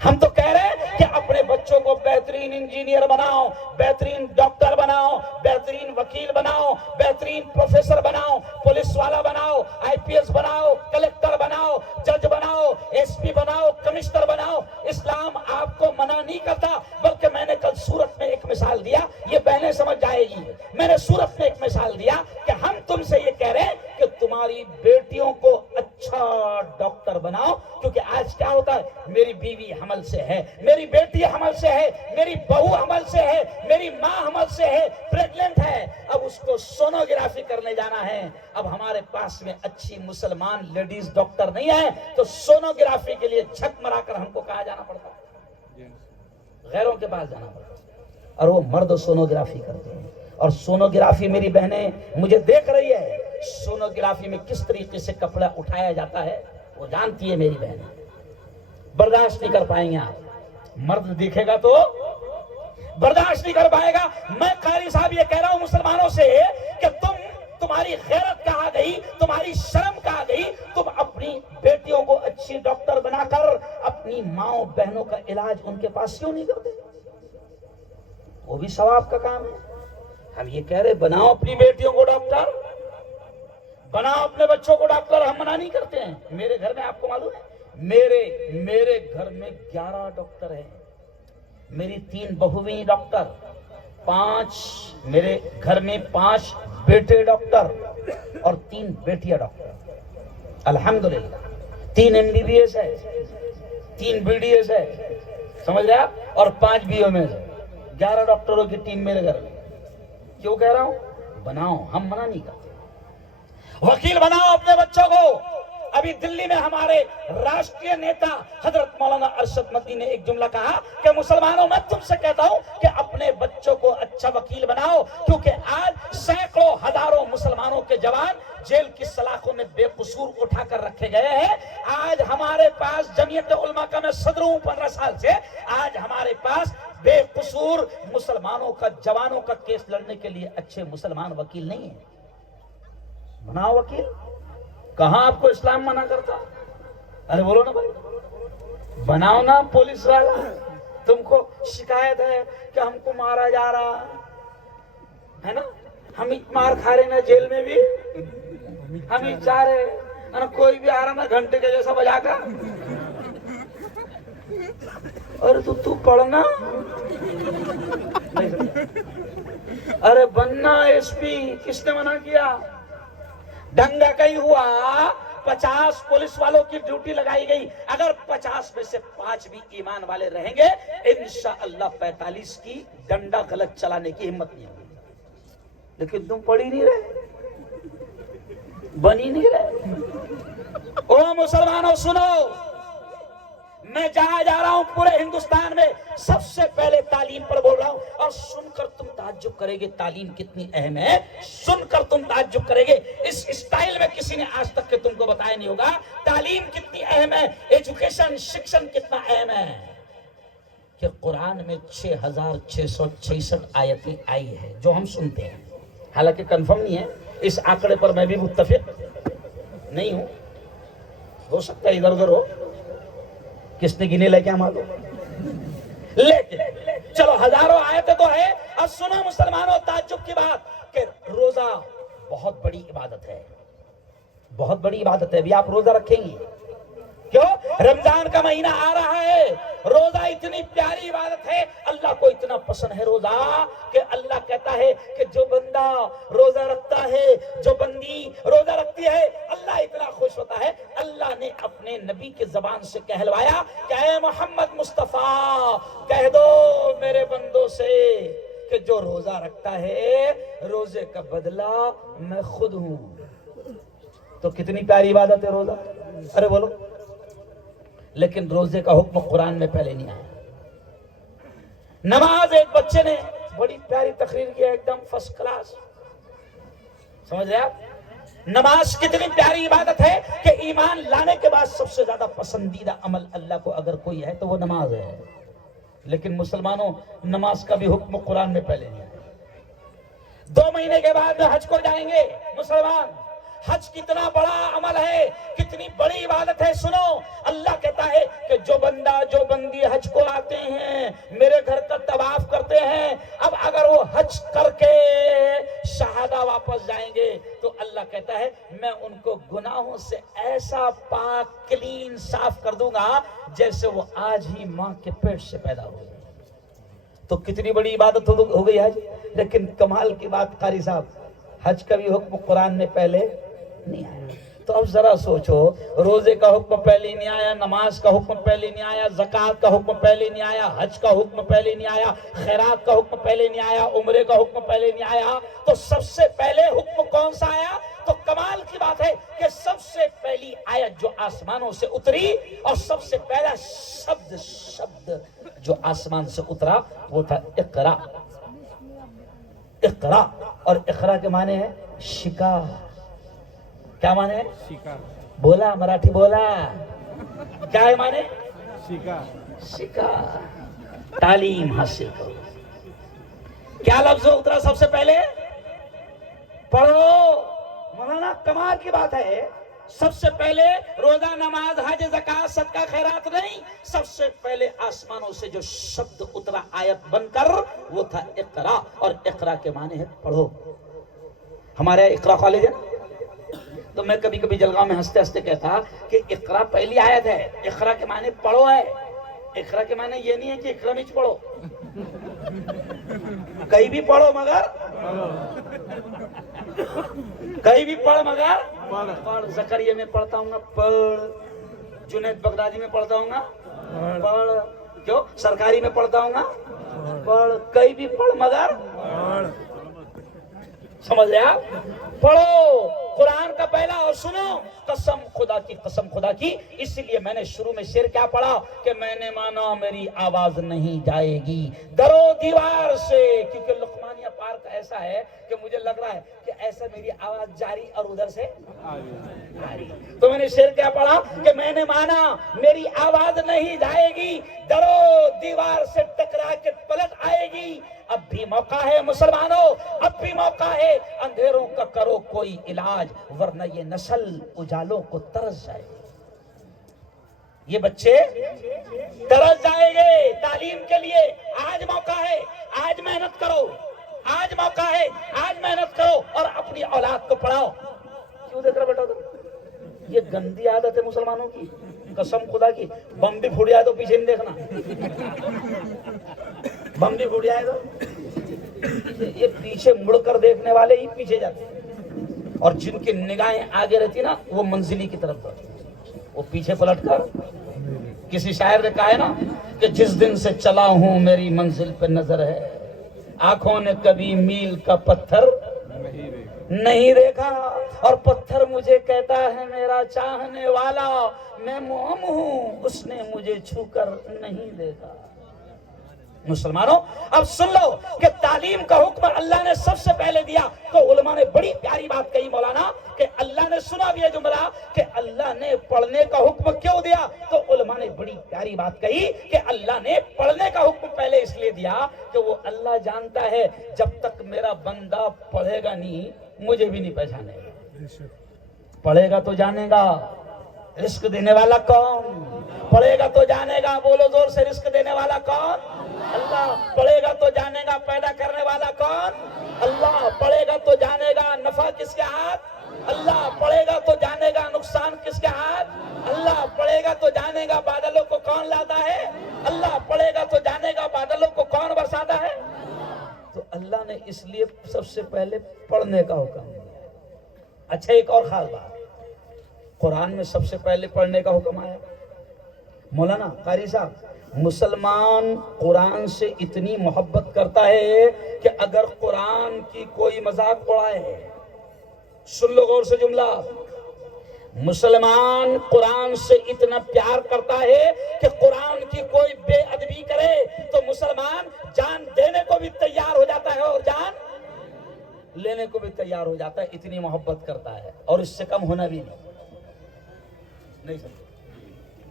ہم تو کہہ رہے ہیں کہ اپنے بچوں کو بہترین انجینئر بناؤ, بہترین ڈاکٹر بناؤ, بہترین وکیل بناؤ, بہترین پروفیسر بناؤ, پولیس والا بناؤ, آئی پی ایس بناؤ, کلکٹر بناؤ, جج بناؤ, ایس پی بناؤ, کمشنر بناؤ. اسلام آپ کو منع نہیں کرتا, بلکہ میں نے کل سورت میں ایک مثال دیا, یہ بہنیں سمجھ جائے گی. میں نے سورت میں ایک مثال دیا کہ ہم تم سے یہ کہہ رہے ہیں کہ تمہاری بیٹیوں کو اچھا ڈاکٹر بناؤ, کیونکہ آج کیا ہوتا ہے, میری بیوی حمل سے ہے, میری بیٹی حمل سے ہے, میری بہو حمل سے ہے, میری ماں حمل سے ہے, پریگننٹ ہے, اب اس کو سونوگرافی کرنے جانا ہے. اب ہمارے پاس میں اچھی مسلمان لیڈیز ڈاکٹر نہیں ہے, تو سونوگرافی کے لیے جھک مرا کر ہم کو کہاں جانا پڑتا ہے, غیروں کے پاس جانا پڑتا ہے, اور وہ مرد سونوگرافی کرتے ہیں. اور سونوگرافی میری بہنیں مجھے دیکھ رہی ہے, سونوگرافی میں کس طریقے سے کپڑا اٹھایا جاتا ہے وہ جانتی ہے میری بہنیں. برداشت نہیں کر پائیں گے آپ, مرد دیکھے گا تو برداشت نہیں کر پائے گا. میں قاری صاحب یہ کہہ رہا ہوں مسلمانوں سے کہ تمہاری غیرت کہاں گئی, تمہاری شرم کہاں گئی, تم اپنی بیٹیوں کو اچھی ڈاکٹر بنا کر اپنی ماں بہنوں کا علاج ان کے پاس کیوں نہیں کرتے؟ وہ بھی ثواب کا کام ہے. ہم یہ کہہ رہے بناؤ اپنی بیٹیوں کو ڈاکٹر, بناؤ اپنے بچوں کو ڈاکٹر, ہم منع نہیں کرتے ہیں. میرے گھر میں آپ کو معلوم ہے میرے گھر میں 11 ڈاکٹر ہیں, میری 3 بہویں ڈاکٹر, 5 میرے گھر میں 5 بیٹے ڈاکٹر اور 3 بیٹیاں ڈاکٹر. الحمدللہ 3 MBBS ہے, 3 BDS ہے, سمجھ رہے آپ, اور 5 BMS ہے. 11 ڈاکٹروں کی ٹیم میرے گھر میں. کیوں کہہ رہا ہوں, بناؤ, ہم منع نہیں کرتے. وکیل بناؤ اپنے بچوں کو. ابھی دلی میں ہمارے راشٹریہ نیتا حضرت مولانا ارشد مدنی نے ایک جملہ کہا کہ مسلمانوں میں تم سے کہتا ہوں کہ اپنے بچوں کو اچھا وکیل بناؤ, کیونکہ آج سینکڑوں ہزاروں مسلمانوں کے جوان جیل کی سلاخوں میں بے قصور اٹھا کر رکھے گئے ہیں. آج ہمارے پاس جمعیت علماء کا میں صدر ہوں 15 سال سے, آج ہمارے پاس بے قصور مسلمانوں کا جوانوں کا کیس لڑنے کے لیے اچھے مسلمان وکیل نہیں ہیں. بناؤ وکیل. کہاں آپ کو اسلام منع کرتا؟ ارے بولو نا بھائی, بناؤ نا. پولیس والا تم کو شکایت ہے کہ ہم کو مارا جا رہا ہے نا, ہم مار کھا رہے نا جیل میں بھی, ہم چاہ رہے کوئی بھی آ رہا نا گھنٹے کے جیسا بجا کر, ارے تو پڑھنا, ارے بننا ایس پی. کس نے منع کیا؟ دنگا کہیں ہوا, 50 پولیس والوں کی ڈیوٹی لگائی گئی. اگر 50 میں سے 5 بھی ایمان والے رہیں گے, انشاءاللہ 45 کی ڈنڈا غلط چلانے کی ہمت نہیں ہوگی. لیکن تم پڑھ ہی نہیں رہے, بن ہی نہیں رہے. او مسلمانوں سنو, میں جہاں جا رہا ہوں پورے ہندوستان میں سب سے پہلے تعلیم پر بول رہا ہوں, اور سن کر تم تعجب کرے گے تعلیم کتنی اہم ہے. سن کر تم تعجب کرے گے, اس اسٹائل میں کسی نے آج تک کہ تم کو بتایا نہیں ہوگا تعلیم کتنی اہم ہے, ایجوکیشن شکشن کتنا اہم ہے. کہ قرآن میں 6666 آیتیں آئی ہے جو ہم سنتے ہیں, حالانکہ کنفرم نہیں ہے, اس آنکڑے پر میں بھی متفق نہیں ہوں, ہو سکتا ہے ادھر ادھر ہو, کس نے گنے لے کیا معلوم. لیکن چلو ہزاروں آیتیں تو ہے. اب سنو مسلمانوں تعجب کی بات کہ روزہ بہت بڑی عبادت ہے, بہت بڑی عبادت ہے. ابھی آپ روزہ رکھیں گی کیوں؟ رمضان کا مہینہ آ رہا ہے. روزہ اتنی پیاری عبادت ہے, اللہ کو اتنا پسند ہے روزہ کہ اللہ کہتا ہے کہ جو بندہ روزہ رکھتا ہے, جو بندی روزہ رکھتی ہے, اللہ اتنا خوش ہوتا ہے. اللہ نے اپنے نبی کی زبان سے کہلوایا کہ اے محمد مصطفیٰ کہہ دو میرے بندوں سے کہ جو روزہ رکھتا ہے روزے کا بدلہ میں خود ہوں. تو کتنی پیاری عبادت ہے روزہ. ارے بولو. لیکن روزے کا حکم قرآن میں پہلے نہیں آیا. نماز ایک بچے نے بڑی پیاری تقریر کیا, ایک دم فرسٹ کلاس, سمجھ رہے آپ. نماز کتنی پیاری عبادت ہے کہ ایمان لانے کے بعد سب سے زیادہ پسندیدہ عمل اللہ کو اگر کوئی ہے تو وہ نماز ہے. لیکن مسلمانوں نماز کا بھی حکم قرآن میں پہلے نہیں آیا. 2 مہینے کے بعد حج کو جائیں گے مسلمان, حج کتنا بڑا عمل ہے، کتنی بڑی عبادت ہے. سنو، اللہ کہتا ہے کہ جو بندہ جو بندی حج کو آتے ہیں، میرے گھر کا طواف کرتے ہیں، اب اگر وہ حج کر کے شہادہ واپس جائیں گے تو اللہ کہتا ہے میں ان کو گناہوں سے ایسا پاک کلین صاف کر دوں گا جیسے وہ آج ہی ماں کے پیٹ سے پیدا ہوئے. تو کتنی بڑی عبادت ہو گئی حج. لیکن کمال کی بات قاری صاحب، حج کا بھی حکم قرآن میں پہلے نہیں آیا. تو اب ذرا سوچو، روزے کا حکم پہلے نہیں آیا، نماز کا حکم پہلے نہیں آیا، زکوٰۃ کا حکم پہلے نہیں آیا، حج کا حکم پہلے نہیں آیا، خیرات کا حکم پہلے نہیں آیا، عمرے کا حکم پہلے نہیں آیا، تو سب سے پہلے حکم کون سا آیا؟ تو کمال کی بات ہے کہ سب سے پہلی آیت جو آسمانوں سے اتری اور سب سے پہلا شبد جو آسمان سے اترا وہ تھا اقرا. اقرا، اور اقرا کے معنی ہے شکار. کیا معنی ہے؟ شکار. بولا مراٹھی بولا، کیا ہے معنی؟ شکار. شکار، تعلیم حاصل کرو. کیا لفظ اترا سب سے پہلے؟ پڑھو. مولانا کمال کی بات ہے، سب سے پہلے روزہ، نماز، حج، زکوٰۃ، صدقہ، خیرات نہیں، سب سے پہلے آسمانوں سے جو شبد اترا آیت بن کر وہ تھا اقرا. اور اقرا کے معنی ہے پڑھو. ہمارے اقرا کالج ہے، تو میں کبھی کبھی جلگاؤں میں ہنستے ہنستے کہتا کہ اقرا پہلی آیت ہے. اقرا کے معنی پڑھو ہے. اقرا کے معنی یہ نہیں ہے کہ اقرا مچ پڑھو، کہیں بھی پڑھو مگر کہیں بھی پڑھ مگر پڑھ. زکریا میں پڑھتا ہوں گا پڑھ، جنید بغدادی میں پڑھتا ہوں گا پڑھ، کیوں سرکاری میں پڑھتا ہوں گا پڑھ. کہیں بھی پڑھ مگر سمجھ لیا؟ پڑھو قرآن کا پہلا. اور سنو، قسم خدا کی، قسم خدا کی، اس لیے میں نے شروع میں شعر کیا پڑھا کہ میں نے مانا میری آواز نہیں جائے گی درو دیوار سے، کیونکہ لقمانیہ پارک ایسا ہے کہ مجھے لگ رہا ہے کہ ایسا میری آواز جاری اور ادھر سے آری. تو میں نے شعر کیا پڑھا کہ میں نے مانا میری آواز نہیں جائے گی درو دیوار سے ٹکرا کے پلٹ آئے گی. اب بھی موقع ہے مسلمانوں، اب بھی موقع ہے، اندھیروں کا کرو کوئی علاج ورنہ یہ نسل اجالوں کو ترس جائے. یہ بچے ترس جائیں گے تعلیم کے لیے. آج موقع ہے، آج محنت کرو، آج موقع ہے، آج محنت کرو اور اپنی اولاد کو پڑھاؤ. کیوں دیکھ رہا بیٹا ادھر؟ یہ گندی عادت ہے مسلمانوں کی، قسم خدا کی. بم بھی پھوٹ جائے تو پیچھے نہیں دیکھنا. بم بھی پھوٹ جائے تو یہ پیچھے مڑ کر دیکھنے والے ہی پیچھے جاتے ہیں، اور جن کی نگاہیں آگے رہتی نا وہ منزلی کی طرف بڑھتی، وہ پیچھے پلٹ کر. کسی شاعر نے کہا ہے نا کہ جس دن سے چلا ہوں میری منزل پہ نظر ہے، آنکھوں نے کبھی میل کا پتھر نہیں دیکھا، اور پتھر مجھے کہتا ہے میرا چاہنے والا، میں موم ہوں اس نے مجھے چھو کر نہیں دیکھا. مسلمانوں اب سن لو کہ تعلیم کا حکم اللہ نے سب سے پہلے دیا. تو علماء نے بڑی پیاری بات کہی مولانا کہ اللہ نے سنا بھی یہ جملہ کہ اللہ نے پڑھنے کا حکم کیوں دیا. تو علماء نے بڑی پیاری بات کہی کہ اللہ نے پڑھنے کا حکم پہلے اس لیے دیا کہ وہ اللہ جانتا ہے جب تک میرا بندہ پڑھے گا نہیں مجھے بھی نہیں پہچانے گا. پڑھے گا تو جانے گا رزق دینے والا کون؟ پڑھے گا تو جانے گا، بولو زور سے، رزق دینے والا کون؟ اللہ. پڑھے گا تو جانے گا پیدا کرنے والا کون؟ اللہ. پڑھے گا تو جانے گا نفع کس کے ہاتھ؟ اللہ. پڑھے گا تو جانے گا نقصان کس کے ہاتھ؟ اللہ. پڑھے گا تو جانے گا بادلوں کو کون لاتا ہے؟ اللہ. پڑھے گا تو جانے گا بادلوں کو کون برساتا ہے؟ تو اللہ نے اس لیے سب سے پہلے پڑھنے کا حکم دیا. اچھا ایک اور خاص بات، قرآن میں سب سے پہلے پڑھنے کا حکم آیا. مولانا قاری صاحب، مسلمان قرآن سے اتنی محبت کرتا ہے کہ اگر قرآن کی کوئی مذاق اڑائے، سن لو غور سے جملہ، مسلمان قرآن سے اتنا پیار کرتا ہے کہ قرآن کی کوئی بے ادبی کرے تو مسلمان جان دینے کو بھی تیار ہو جاتا ہے اور جان لینے کو بھی تیار ہو جاتا ہے. اتنی محبت کرتا ہے، اور اس سے کم ہونا بھی نہیں سمجھے،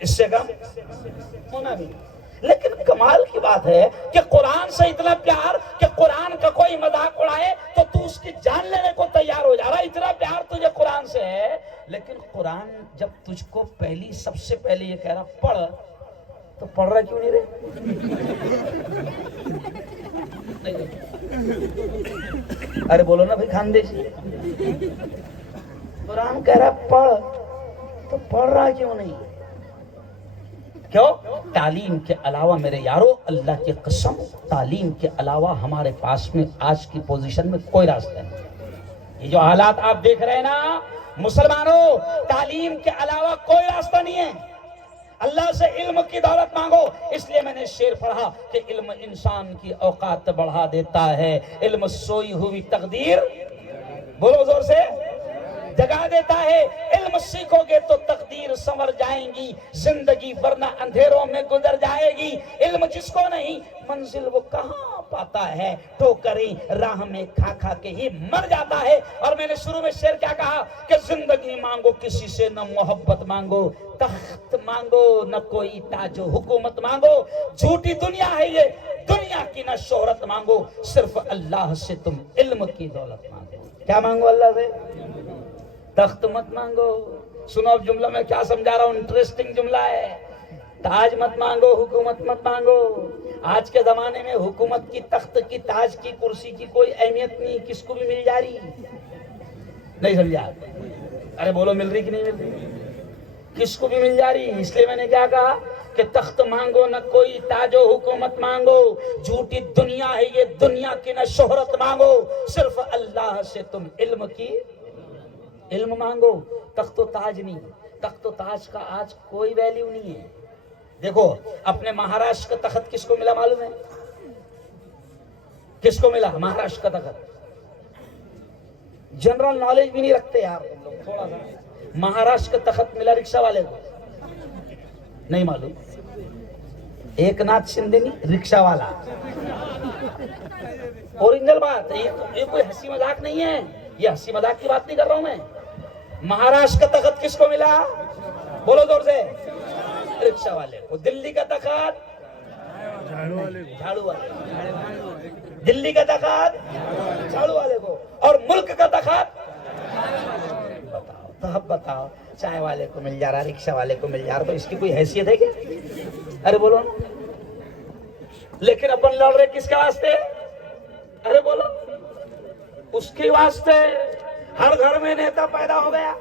اس سے کم ہونا بھی نہیں. لیکن کمال کی بات ہے کہ قرآن سے اتنا پیار کہ قرآن کا کوئی مذاق اڑائے تو تو اس کی جان لینے کو تیار ہو جا رہا ہے، اتنا پیار تجھے قرآن سے ہے۔ لیکن قرآن جب تجھ کو سب سے پہلے یہ کہہ رہا پڑھ، تو پڑھ رہا کیوں نہیں رہے؟ ارے بولو نا بھائی خاندیشی، قرآن کہہ رہا پڑھ تو پڑھ رہا کیوں نہیں؟ کیوں؟ تعلیم کے علاوہ میرے یارو، اللہ کی قسم، تعلیم کے علاوہ ہمارے پاس میں آج کی پوزیشن میں کوئی راستہ نہیں۔ یہ جو حالات آپ دیکھ رہے ہیں نا مسلمانوں، تعلیم کے علاوہ کوئی راستہ نہیں ہے۔ اللہ سے علم کی دولت مانگو، اس لیے میں نے شعر پڑھا کہ علم انسان کی اوقات بڑھا دیتا ہے، علم سوئی ہوئی تقدیر، بولو زور سے، جگا دیتا ہے۔ علم سیکھو گے تو تقدیر سنور جائیں گی، زندگی ورنہ اندھیروں میں گزر جائے گی۔ علم جس کو نہیں منزل وہ کہاں پاتا ہے، ٹھوکریں راہ میں کھا کھا کے ہی مر جاتا ہے۔ اور میں نے شروع میں شعر کیا کہا کہ زندگی مانگو کسی سے نہ محبت مانگو، تخت مانگو نہ کوئی تاج و حکومت مانگو، جھوٹی دنیا ہے یہ، دنیا کی نہ شہرت مانگو، صرف اللہ سے تم علم کی دولت مانگو۔ کیا مانگو اللہ سے؟ تخت مت مانگو۔ سنو اب جملہ میں کیا سمجھا رہا ہوں، انٹرسٹنگ جملہ ہے۔ تاج مت مانگو، حکومت مت مانگو۔ آج کے زمانے میں حکومت کی، تخت کی، تاج کی، کرسی کی کوئی اہمیت نہیں، کس کو بھی مل جا رہی، نہیں سمجھا؟ ارے بولو مل رہی کہ نہیں مل رہی؟ کس کو بھی مل جا رہی۔ اس لیے میں نے کیا کہا کہ تخت مانگو نہ کوئی تاج و حکومت مانگو، جھوٹی دنیا ہے یہ، دنیا کی نہ شہرت مانگو، صرف اللہ سے تم علم مانگو۔ تخت و تاج نہیں، تخت و تاج کا آج کوئی ویلیو نہیں ہے۔ دیکھو اپنے مہاراشٹر کا تخت کس کو ملا معلوم ہے؟ کس کو ملا مہاراشٹر کا تخت؟ جنرل نالج بھی نہیں رکھتے یار تم لوگ تھوڑا سا۔ مہاراشٹر کا تخت ملا رکشہ والے کو، نہیں معلوم؟ ایک ناتھ شندے نہیں، رکشہ والا، اوریجنل بات ہے یہ کوئی ہنسی مذاق نہیں ہے، یہ ہنسی مذاق کی بات نہیں کر رہا ہوں میں۔ مہاراشٹر کا تخت کس کو ملا؟ بولو زور سے، رکشہ والے کو۔ دلی کا تخت جھاڑو والے کو، دلی کا تخت جھاڑو والے کو، اور ملک کا تخت بتاؤ تو اب بتاؤ، چائے والے کو مل جا رہا، رکشہ والے کو مل جا رہا، تو اس کی کوئی حیثیت ہے کیا؟ ارے بولو نا۔ لیکن اپن لڑ رہے کس کے واسطے؟ ارے بولو، اس کے واسطے۔ ہر گھر میں نیتا پیدا ہو گیا۔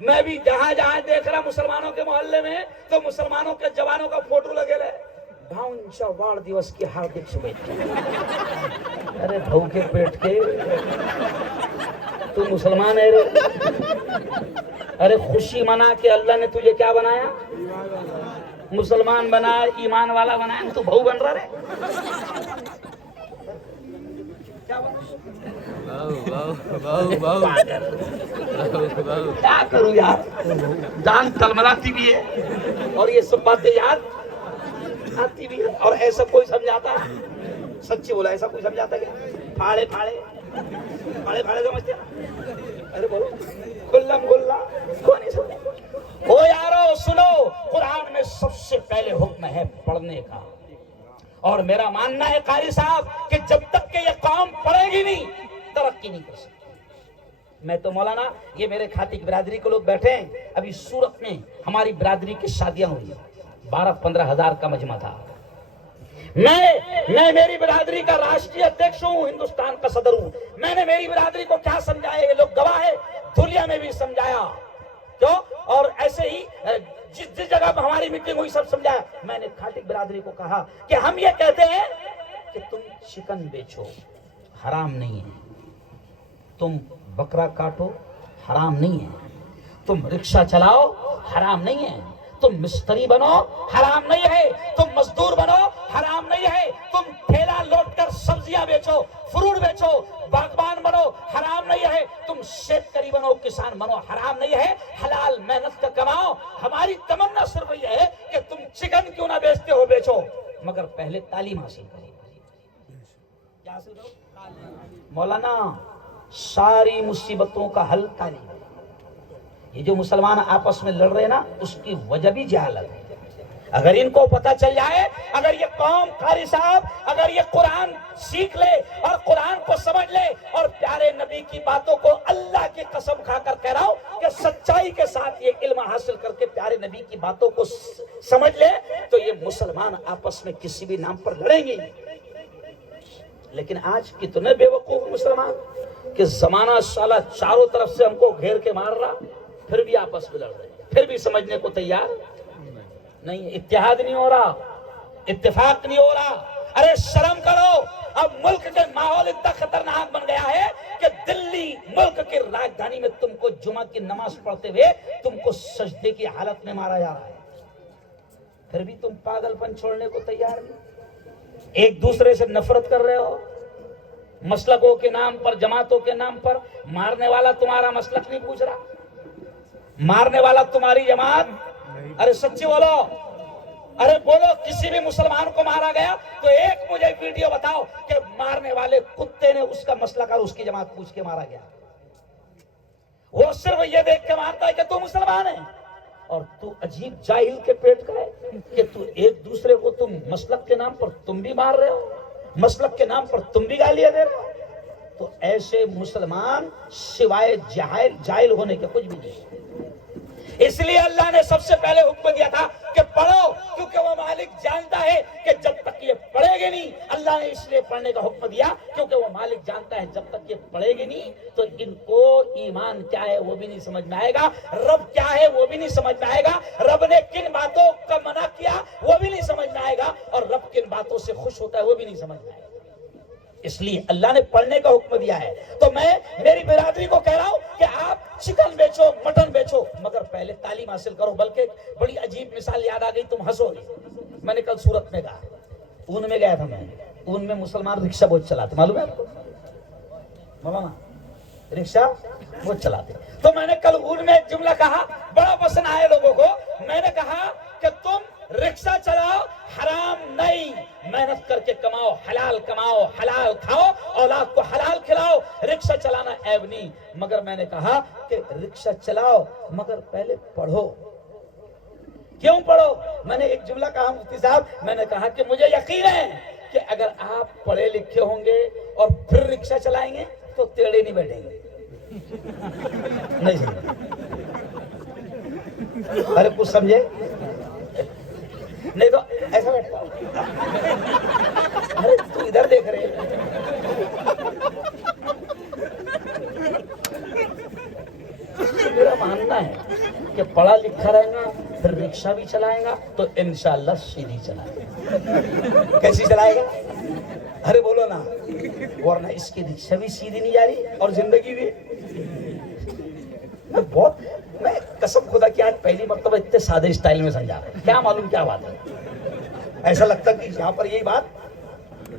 میں بھی جہاں جہاں دیکھ رہا مسلمانوں کے محلے میں تو مسلمانوں کے جوانوں کا فوٹو لگے رہے، بھاؤنچا واڑ دیوس کی ہاردک شبھیچھا۔ ارے بھو کے پیٹ کے، تو مسلمان ہے رے؟ ارے خوشی منا کہ اللہ نے تجھے کیا بنایا؟ مسلمان بنایا، ایمان والا بنایا، تو بھو بن رہا رے؟ کیا کروں یار، جان تلملاتی بھی ہے اور یہ سب باتیں یاد آتی بھی ہے۔ اور ایسا کوئی سمجھاتا، سچی بولا، ایسا کوئی سمجھاتا کیا؟ پھاڑے سمجھتے ہیں؟ ارے بولو، کلم گلا کون نہیں سمجھتا؟ او یارو سنو، قرآن میں سب سے پہلے حکم ہے پڑھنے کا، اور میرا ماننا ہے قاری صاحب کہ جب تک کہ یہ قوم پڑھے گی نہیں ترقی نہیں کر سکتی۔ میں تو مولانا، یہ میرے کھاتی کی برادری کے لوگ بیٹھے ہیں، ابھی سورت میں ہماری برادری کی شادیاں ہوئی، 12-15 ہزار کا مجمع تھا۔ میں میری برادری کا راشٹریہ ادھیکش ہوں، ہندوستان کا صدر ہوں۔ میں نے میری برادری کو کیا سمجھایا، یہ لوگ گواہ ہے، دنیا میں بھی سمجھایا، کیوں؟ اور ایسے ہی جس جگہ پر ہماری میٹنگ ہوئی سب سمجھایا۔ میں نے کھاٹی برادری کو کہا کہ ہم یہ کہتے ہیں کہ تم چکن بیچو، حرام نہیں ہے، تم بکرا کاٹو، حرام نہیں ہے، تم رکشہ چلاؤ، حرام نہیں ہے، تم مستری بنو، حرام نہیں ہے، تم مزدور بنو، حرام نہیں ہے، تم ٹھیلا لوٹ کر سبزیاں بیچو، فروٹ بیچو، باغبان بنو، حرام نہیں ہے، تم شیتکری بنو، کسان بنو، حرام نہیں ہے، حلال محنت کا کماؤ۔ ہماری تمنا صرف یہ ہے کہ تم چکن کیوں نہ بیچتے ہو بیچو، مگر پہلے تعلیم حاصل کرو۔ کیا حاصل کرو؟ مولانا، ساری مصیبتوں کا حل تعلیم ہے۔ یہ جو مسلمان آپس میں لڑ رہے ہیں نا، اس کی وجہ بھی جہالت ہے۔ اگر ان کو پتہ چل جائے، اگر یہ قوم قاری صاحب اگر یہ قرآن سیکھ لے اور قرآن کو سمجھ لے اور پیارے نبی کی باتوں کو اللہ کی قسم کھا کر کہہ رہا ہوں کہ سچائی کے ساتھ یہ علم حاصل کر کے پیارے نبی کی باتوں کو سمجھ لے تو یہ مسلمان آپس میں کسی بھی نام پر لڑیں گے۔ لیکن آج کتنے بے وقوف مسلمان کہ زمانہ سالہ چاروں طرف سے ہم کو گھیر کے مار رہا، پھر بھی آپس میں لڑ رہے ہیں، پھر بھی سمجھنے کو تیار نہیں، اتحاد نہیں ہو رہا، اتفاق نہیں ہو رہا۔ ارے شرم کرو، اب ملک کے ماحول اتنا خطرناک بن گیا ہے کہ دلی ملک کی راجدھانی میں تم کو جمعہ کی نماز پڑھتے ہوئے تم کو سجدے کی حالت میں مارا جا رہا ہے، پھر بھی تم پاگل پن چھوڑنے کو تیار نہیں، ایک دوسرے سے نفرت کر رہے ہو، مسلکوں کے نام پر، جماعتوں کے نام پر۔ مارنے والا تمہارا مسلک نہیں پوچھ رہا، مارنے والا تمہاری جماعت، ارے سچی بولو، ارے بولو، کسی بھی مسلمان کو مارا گیا تو ایک مجھے ویڈیو بتاؤ کہ مارنے والے کتے نے اس کا مسلک اور اس کی جماعت پوچھ کے مارا گیا۔ وہ صرف یہ دیکھ کے مارتا ہے کہ تو مسلمان ہے، اور تو عجیب جاہل کے پیٹ کا ہے کہ تو ایک دوسرے کو تم مسلک کے نام پر تم بھی مار رہے ہو، مسلک کے نام پر تم بھی گالیاں دے رہے ہو۔ تو ایسے مسلمان سوائے جاہل ہونے کے کچھ بھی نہیں۔ اس لیے اللہ نے سب سے پہلے حکم دیا تھا کہ پڑھو، کیونکہ وہ مالک جانتا ہے کہ جب تک یہ پڑھے گے نہیں، اللہ نے اس لیے پڑھنے کا حکم دیا کیونکہ وہ مالک جانتا ہے جب تک یہ پڑھے گے نہیں تو ان کو ایمان کیا ہے وہ بھی نہیں سمجھ میں آئے گا، رب کیا ہے وہ بھی نہیں سمجھ میں آئے گا، رب نے کن باتوں کا منع کیا وہ بھی نہیں سمجھ میں آئے گا، اور رب کن باتوں سے خوش ہوتا ہے وہ بھی نہیں سمجھ میں آئے گا۔ اس لیے اللہ نے پڑھنے کا حکم دیا ہے۔ تو میں میری برادری کو کہہ رہا ہوں کہ آپ چکن بیچو، مٹن بیچو، مگر پہلے تعلیم حاصل کرو۔ بلکہ بڑی عجیب مثال یاد آ گئی، تم ہنسو گے۔ میں نے کل سورت میں کہا، اون میں گیا تھا، میں اون میں مسلمان رکشہ بہت چلاتے، معلوم ہے آپ کو مولانا، رکشہ بہت چلاتے۔ تو میں نے کل اون میں ایک جملہ کہا، بڑا پسند آئے لوگوں کو۔ میں نے کہا کہ تم رکشہ چلاؤ، حرام نہیں، محنت کر کے کماؤ، حلال کماؤ، حلال کھاؤ، اولاد کو حلال کھلاؤ، رکشہ چلانا عیب نہیں، مگر میں نے کہا کہ رکشہ چلاؤ مگر پہلے پڑھو۔ کیوں پڑھو؟ میں نے ایک جملہ کہا مفتی صاحب، میں نے کہا کہ مجھے یقین ہے کہ اگر آپ پڑھے لکھے ہوں گے اور پھر رکشہ چلائیں گے تو ٹیڑھے نہیں بیٹھیں گے۔ نہیں سمجھے؟ ارے کچھ سمجھے؟ نہیں تو ایسا بیٹھتا، ارے تو ادھر دیکھ رہے ہیں۔ میرا ماننا ہے کہ پڑھا لکھا رہے گا پھر رکشہ بھی چلائے گا تو انشاءاللہ سیدھی چلائے گا۔ کیسی چلائے گا؟ ارے بولو نا، ورنہ اس کی رکشہ بھی سیدھی نہیں جا رہی اور زندگی بھی۔ میں قسم خدا کی آج پہلی مرتبہ اتنے سادے اسٹائل میں سمجھا رہا ہوں، کیا معلوم کیا بات ہے۔ ایسا لگتا کہ یہاں پر یہی بات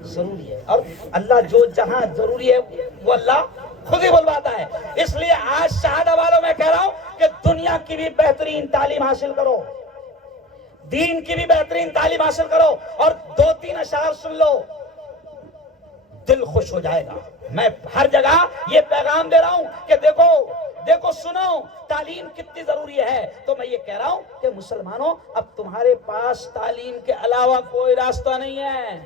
ضروری ہے، اور اللہ جو جہاں ضروری ہے وہ اللہ خود ہی بلواتا ہے۔ اس لیے آج شہادہ والوں میں کہہ رہا ہوں کہ دنیا کی بھی بہترین تعلیم حاصل کرو، دین کی بھی بہترین تعلیم حاصل کرو، اور 2-3 اشعار سن لو، دل خوش ہو جائے گا۔ میں ہر جگہ یہ پیغام دے رہا ہوں کہ دیکھو سنو، تعلیم کتنی ضروری ہے۔ تو میں یہ کہہ رہا ہوں کہ مسلمانوں، اب تمہارے پاس تعلیم کے علاوہ کوئی راستہ نہیں ہے،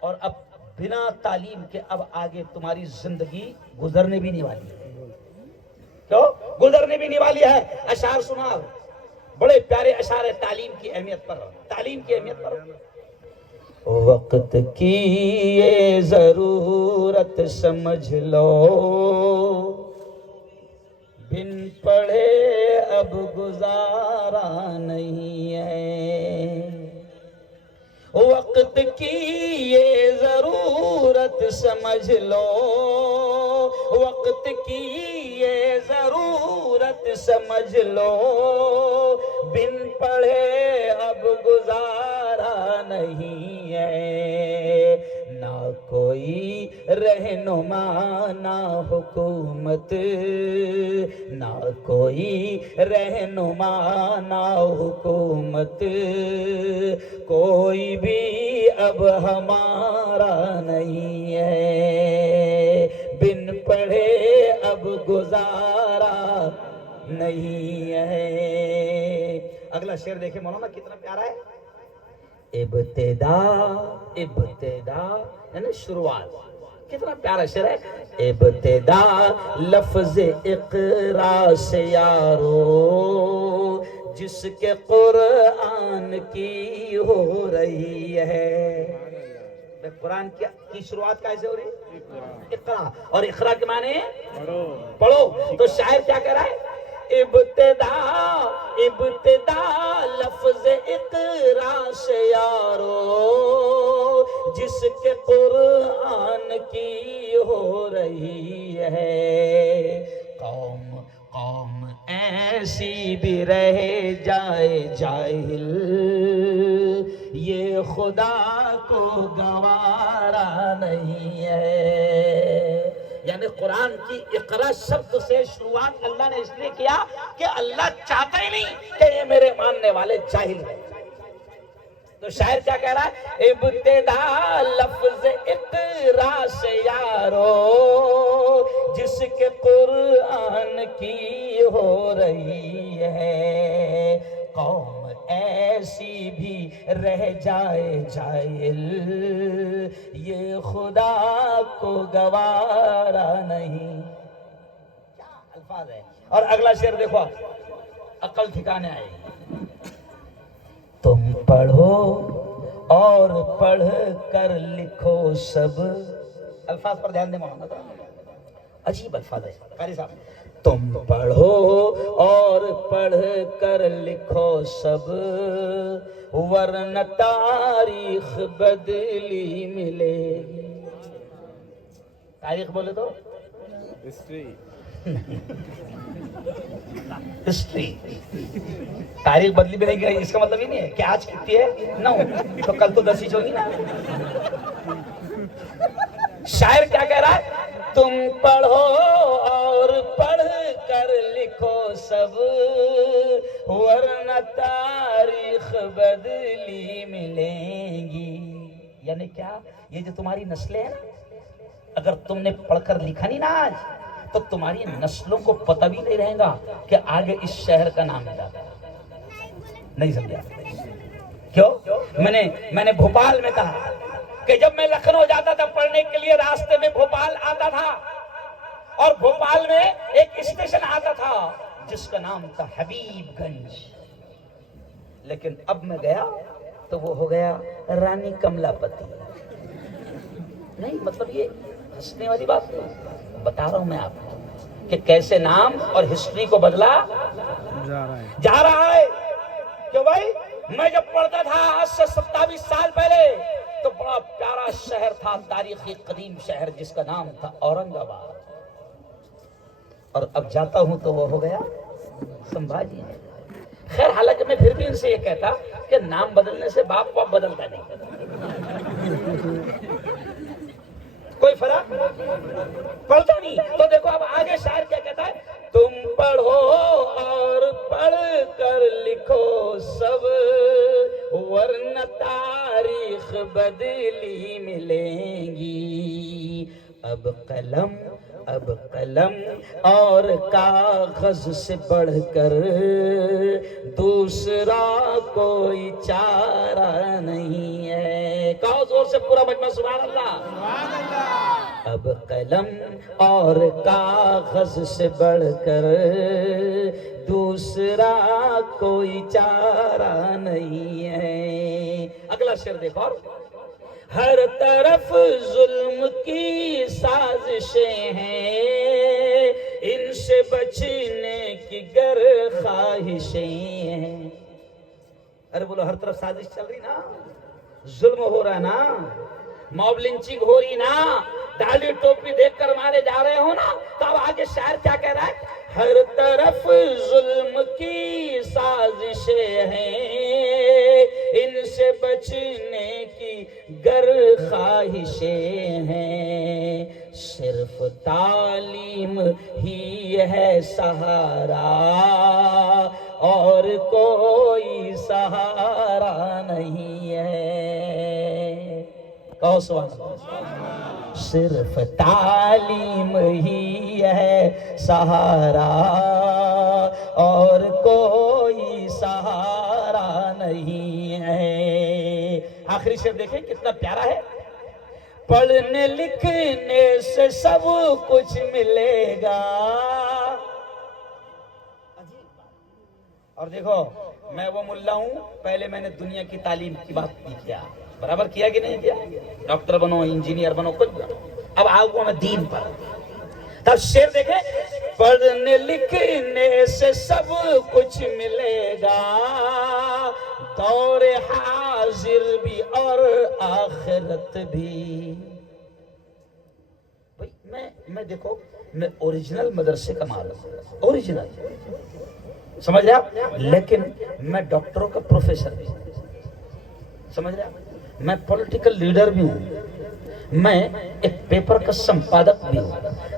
اور اب بنا تعلیم کے اب آگے تمہاری زندگی گزرنے بھی نہیں والی ہے۔ کیوں گزرنے بھی نہیں والی ہے؟ اشعار سنا، بڑے پیارے اشعار ہے تعلیم کی اہمیت پر، تعلیم کی اہمیت پر۔ وقت کی یہ ضرورت سمجھ لو، بن پڑھے اب گزارا نہیں ہے۔ وقت کی یہ ضرورت سمجھ لو، وقت کی یہ ضرورت سمجھ لو، بن پڑھے اب گزارا نہیں ہے۔ نہ کوئی رہنما نہ حکومت، نہ کوئی رہنما نہ حکومت، کوئی بھی اب ہمارا نہیں ہے، بن پڑھے اب گزارا نہیں ہے۔ اگلا شعر دیکھیں مولانا کتنا پیارا ہے۔ ابتدا ابتدا یعنی شروعات. کتنا پیارا شعر ہے. ابتدا لفظ اقرا سے یارو جس کے قرآن کی ہو رہی ہے. قرآن کی شروعات کیسے ہو رہی ہے؟ اقرا. اور اقرا کے معنی پڑھو. تو شاعر کیا کہہ رہا ہے؟ ابتدا ابتدا لفظ اقرا سے یارو جس کے قرآن کی ہو رہی ہے. قوم قوم ایسی بھی رہ جائے جاہل یہ خدا کو گوارا نہیں ہے. یعنی قرآن کی اقرا شبد سے شروعات اللہ نے اس لیے کیا کہ اللہ چاہتا ہی نہیں کہ یہ میرے ماننے والے جاہل ہیں. تو شاعر کیا کہہ رہا ہے؟ ابتدا لفظ اقرا سے یارو جس کے قرآن کی ہو رہی ہے. قوم ایسی بھی رہ جائے جاہل یہ خدا کو گوارا نہیں. کیا الفاظ ہے. اور اگلا شعر دیکھو آپ, عقل ٹھکانے آئے گی. تم پڑھو اور پڑھ کر لکھو سب. الفاظ پر دھیان دیں مولانا, عجیب الفاظ ہے قاری صاحب. تم پڑھو اور پڑھ کر لکھو سب ورنہ تاریخ بدلی ملے گی. تاریخ بولے تو ہسٹری. تاریخ بدلی بھی نہیں گئی اس کا مطلب ہی نہیں ہے کہ آج کتنی ہے 9 تو کل تو 10 ہی ہوگی نا. شاعر کیا کہہ رہا ہے؟ تم پڑھو اور پڑھ کر لکھو سب ورنہ تاریخ بدلی ملیں گی. یعنی کیا؟ یہ جو تمہاری نسلیں ہیں اگر تم نے پڑھ کر لکھا نہیں نا آج تو تمہاری نسلوں کو پتہ بھی نہیں رہے گا کہ آگے اس شہر کا نام کیا ہے. نہیں سمجھا کیوں؟ میں نے بھوپال میں کہا کہ جب میں لکھنؤ جاتا تھا پڑھنے کے لیے راستے میں بھوپال آتا تھا اور بھوپال میں ایک اسٹیشن آتا تھا جس کا نام تھا حبیب گنج. لیکن اب میں گیا تو وہ ہو گیا رانی کملا پتی. نہیں مطلب یہ ہنسنے والی بات نہیں, بتا رہا ہوں میں آپ کو کہ کیسے نام اور ہسٹری کو بدلا جا رہا ہے. کہ بھائی میں جب پڑھتا تھا آج سے 27 سال پہلے تو بڑا پیارا شہر تھا, تاریخی قدیم شہر جس کا نام تھا اورنگ آباد. اور اب جاتا ہوں تو وہ ہو گیا سمبھاجی. خیر حالانکہ میں پھر بھی ان سے یہ کہتا کہ نام بدلنے سے باپ بدلتا نہیں, کوئی فرق پڑتا نہیں. تو دیکھو اب آگے شاعر کیا کہتا ہے؟ تم پڑھو اور پڑھ کر لکھو سب ورنہ تاریخ بدلی ملیں گی. اب قلم اور کاغذ سے بڑھ کر دوسرا کوئی چارہ نہیں ہے. کہو زور سے پورا مجمع سبحان اللہ. اب قلم اور کاغذ سے بڑھ کر دوسرا کوئی چارہ نہیں ہے. اگلا شعر دیکھو. ہر طرف ظلم کی سازشیں ہیں ان سے بچنے کی گر خواہشیں ہیں. ارے بولو ہر طرف سازش چل رہی نا, ظلم ہو رہا نا, موب لنچنگ ہو رہی نا, ڈالی ٹوپی دیکھ کر مارے جا رہے ہو نا. تو اب آگے شاعر کیا کہہ رہا ہے؟ ہر طرف ظلم کی سازشیں ہیں ان سے بچنے کی گر خواہشیں ہیں. صرف تعلیم ہی ہے سہارا اور کوئی سہارا نہیں ہے. کہو سبحان اللہ. صرف تعلیم ہی ہے سہارا اور کوئی سہارا نہیں ہے. ہے. آخری شعر دیکھیں کتنا پیارا ہے. پڑھنے لکھنے سے سب کچھ ملے گا. اور دیکھو میں وہ ملا ہوں, پہلے میں نے دنیا کی تعلیم کی بات نہیں کیا, برابر کیا کہ نہیں کیا؟ ڈاکٹر بنو, انجینئر بنو, کچھ بنو. اب آؤں میں دین پر. تب شعر دیکھیں, پڑھنے لکھنے سے سب کچھ ملے گا, دور حاضر بھی اور آخرت بھی. میں دیکھو میں اوریجنل مدرسے کا معلوم, اوریجنل, سمجھ رہے آپ, لیکن میں ڈاکٹروں کا پروفیسر بھی ہوں, سمجھ رہے آپ, میں پولیٹیکل لیڈر بھی ہوں, میں ایک پیپر کا سمپادک بھی ہوں,